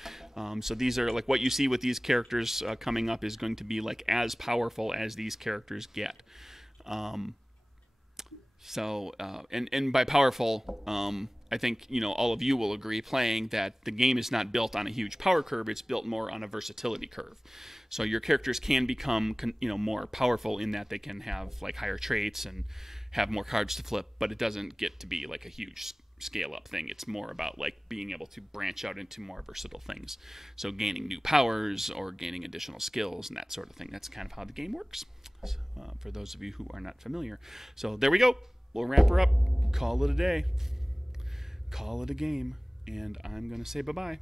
So these are like what you see with these characters coming up is going to be like as powerful as these characters get. And by powerful, I think all of you will agree playing that the game is not built on a huge power curve. It's built more on a versatility curve. So your characters can become more powerful in that they can have like higher traits and have more cards to flip, but it doesn't get to be like a huge scale up thing. It's more about like being able to branch out into more versatile things. So gaining new powers or gaining additional skills and that sort of thing. That's kind of how the game works. For those of you who are not familiar. So there we go. We'll wrap her up. Call it a day. Call it a game. And I'm going to say bye-bye.